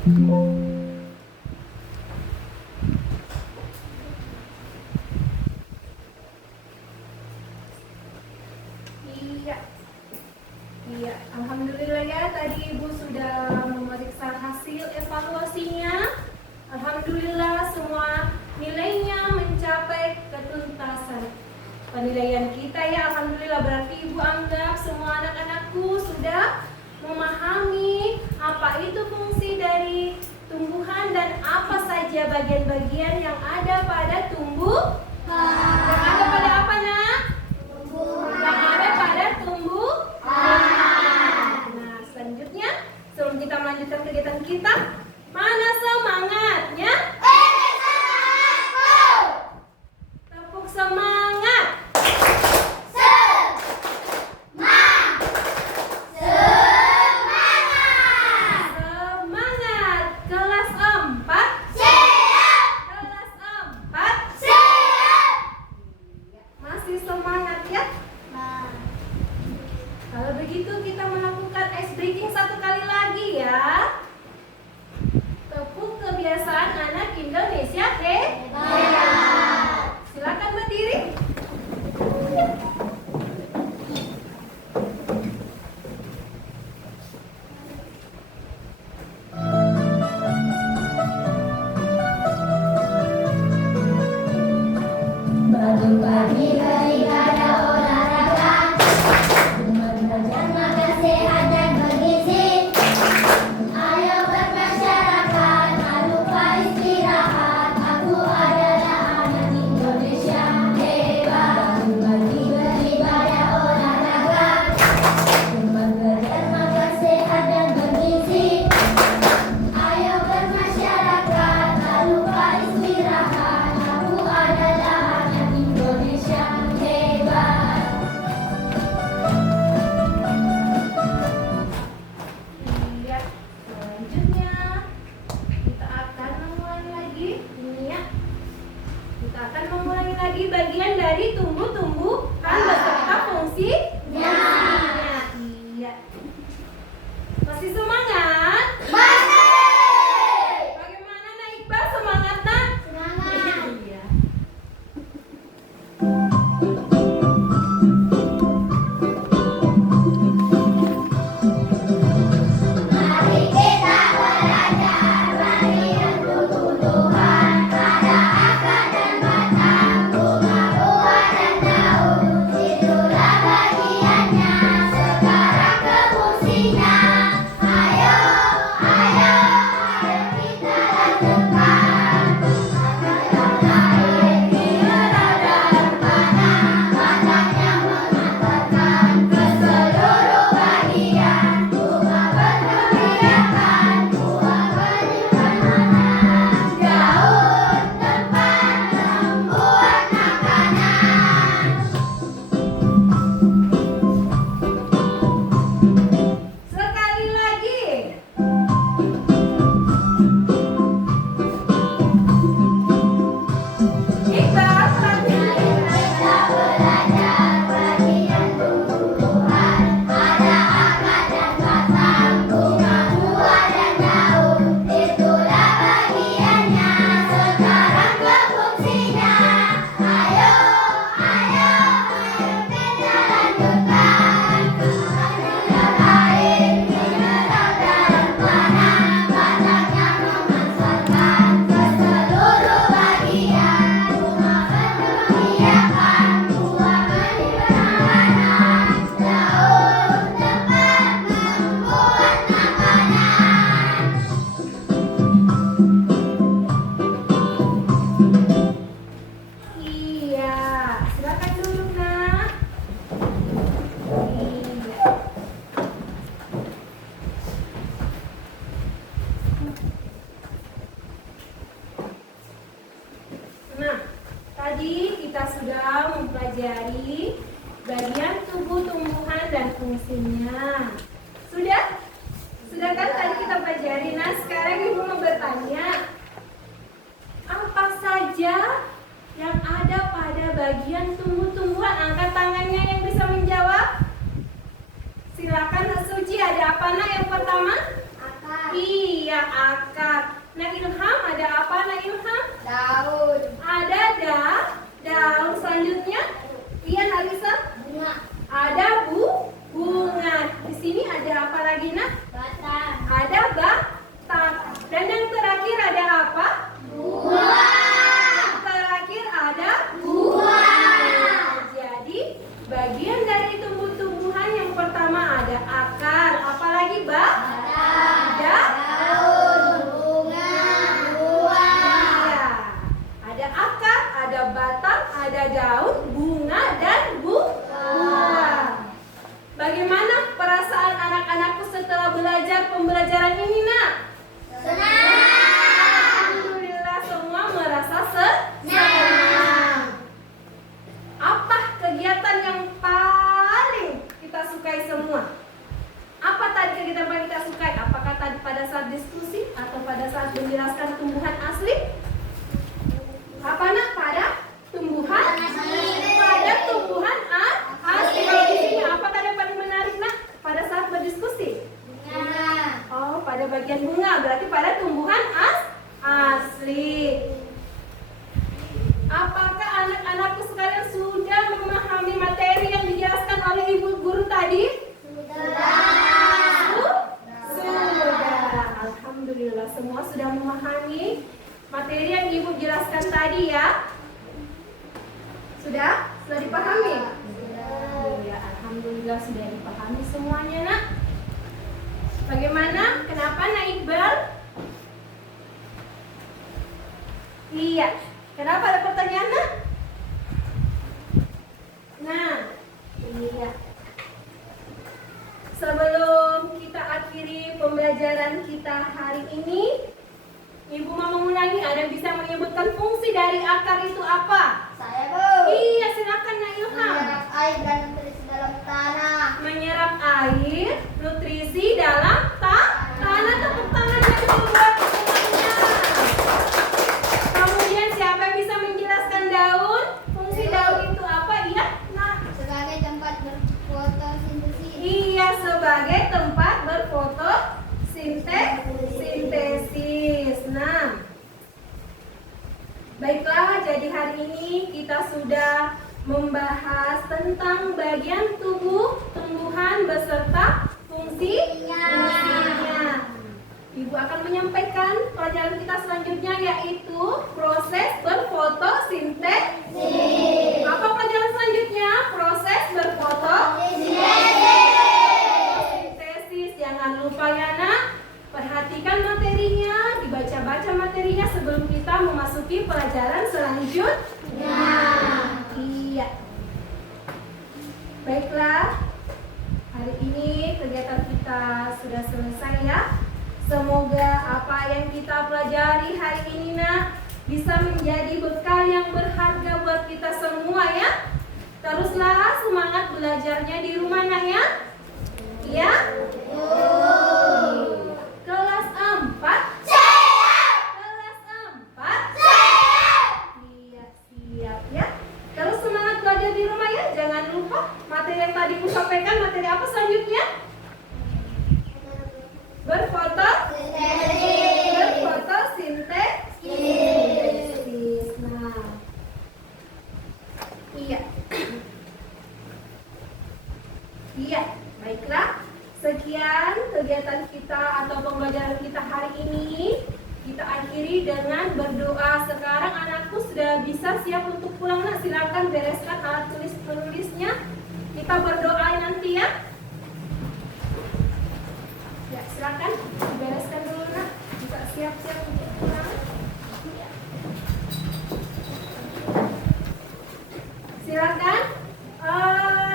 Iya. Iya, alhamdulillah ya tadi Ibu sudah memeriksa hasil evaluasinya. Alhamdulillah semua nilainya mencapai ketuntasan penilaian kita ya. Alhamdulillah, berarti Ibu anggap semua anak-anakku sudah memahami apa itu fungsi dari tumbuhan dan apa saja bagian-bagian yang ada pada tumbuh. Yang ada pada apa, Nak? Yang ada pada tumbuhan. Nah, selanjutnya sebelum kita melanjutkan kegiatan kita, mana semangatnya? Tepuk semangat. Semangat. Kelas 4. Kelas 4. Masih semangat ya? Kalau begitu kita melakukan ice breaking satu kali lagi ya. Tepuk kebiasaan anak Indonesia hebat. Silakan berdiri. Pagi-pagi beribadah olahraga, cuma belajar makan sehat dan bergizi. Ayo bermasyarakat, tak lupa istirahat. Aku adalah anak Indonesia hebat. Pagi-pagi beribadah olahraga, cuma belajar makan sehat dan bergizi. Ayo bermasyarakat, tak lupa istirahat. Aku adalah anak Indonesia hebat. Iya. Selanjutnya kita akan memulai lagi ini ya. Kita akan memulai lagi bagian dari tumbuh-tumbuhan beserta fungsinya. Iya. Masih semangat? Bagaimana Nak Iqbal, semangat Nak? Semangat. Iya. Mari kita belajar bagian tumbuh-tumbuhan, ada akar dan batang, bunga, buah dan daun. Itulah bagiannya, sekarang ke fungsinya. Ayo, ayo, ayo kita lanjutkan. Akar air mineral dalam tanah, batangnya mengantarkan ke seluruh bagian. Bunga berkeriapan, buah berlimpahan, daun tempat membuat makanan. Sekali lagi. Iqbal, selanjutnya. Kita belajar bagian tumbuh-tumbuhan, ada akar dan batang, bunga, buah dan daun. Itulah bagiannya, sekarang ke fungsinya. Ayo, ayo, ayo kita lanjutkan. Akar air mineral dalam tanah, batangnya memanfaatkan ke seluruh bagian. Bunga berkeriapan, buah berlimpahan, daun tempat membuat makanan. Iya, silakan duduk Nak. Iya. Nah, tadi kita sudah mempelajari bagian tubuh tumbuhan dan fungsinya. Sudah? Sudah kan tadi kita pelajari. Nah, sekarang Ibu mau bertanya, apa saja yang ada pada bagian tumbuh-tumbuhan? Angkat tangannya yang bisa menjawab. Silakan Nak Suci, ada apa Nak yang pertama? Akar. Iya, akar. Bagaimana perasaan anak-anakku setelah belajar pembelajaran ini, Nak? Alhamdulillah semua merasa senang. Apa kegiatan yang paling kita sukai semua? Apa tadi kegiatan yang paling kita sukai? Apakah tadi pada saat diskusi atau pada saat menjelaskan tumbuhan asli? Apa, Nak? Pada tumbuhan asli. Pada tumbuhan asli. Di sini apa tadi yang paling menarik, Nak? Pada saat berdiskusi? Oh, pada bagian bunga. Berarti pada tumbuhan asli. Apakah anak-anakku sekalian sudah memahami materi yang dijelaskan oleh Ibu Guru tadi? Sudah. Alhamdulillah semua sudah memahami materi yang Ibu jelaskan tadi ya. Sudah? Sudah dipahami? Ya, alhamdulillah sudah dipahami semuanya, Nak. Bagaimana? Kenapa, Nak Iqbal? Iya. Kenapa ada pertanyaan, Nak? Nah, iya. Sebelum kita akhiri pembelajaran kita hari ini, Ibu mau mengulangi, ada yang bisa menyebutkan fungsi dari akar itu apa? Saya, Bu. Iya, silakan, Nak Ilham. Menyerap air dan nutrisi dalam tanah. Menyerap air, nutrisi dalam tanah. Tepuk tangannya dulu buat semuanya. Kemudian siapa yang bisa menjelaskan daun? Fungsi daun itu apa? Iya, Nak. Sebagai tempat berfotosintesis. Iya, sebagai tempat berfotosintesis. Nah, baiklah, jadi hari ini kita sudah membahas tentang bagian tubuh tumbuhan beserta fungsinya. Ibu akan menyampaikan pelajaran kita selanjutnya, yaitu proses berfotosintesis. Apa pelajaran selanjutnya? Proses berfotosintesis. Jangan lupa ya, Nak, perhatikan materinya, dibaca-baca materinya sebelum kita memasuki pelajaran selanjutnya. Iya. Baiklah, hari ini kegiatan kita sudah selesai ya. Semoga apa yang kita pelajari hari ini, Nak, bisa menjadi bekal yang berharga buat kita semua ya. Teruslah semangat belajarnya di rumah, Nak ya. Iya? Kelas 4. Kelas 4. Iya, siap ya. Terus semangat belajar di rumah ya. Jangan lupa materi yang tadi aku sampaikan. Materi apa selanjutnya? Berfotosintesis. Nah, iya. Iya, baiklah. Sekian kegiatan kita atau pembelajaran kita hari ini. Kita akhiri dengan berdoa. Sekarang anakku sudah bisa siap untuk pulang, Nak. Silakan bereskan alat tulis-tulisnya. Kita berdoa nanti ya. Ya, silakan bereskan dulu, Nak. Bisa siap-siap untuk pulang. Silakan.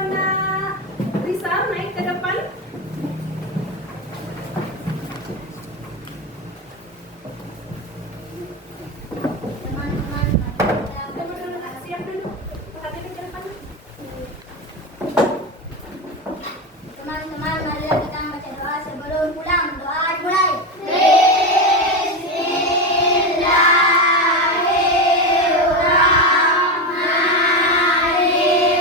Nak Rizal naik ke depan. Siap dulu. Perhatikan ke depan. Teman-teman, marilah kita baca doa sebelum pulang. Doa dimulai. Bismillahirrahmanirrahim.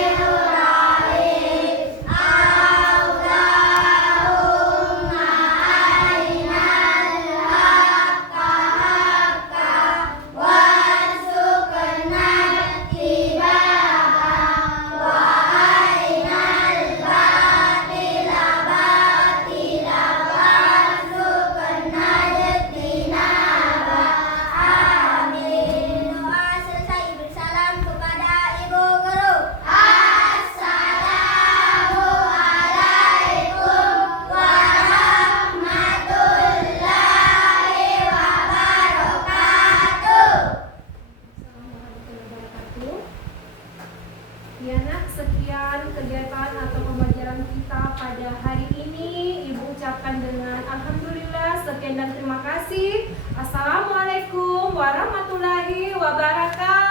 dan terima kasih. Assalamualaikum warahmatullahi wabarakatuh.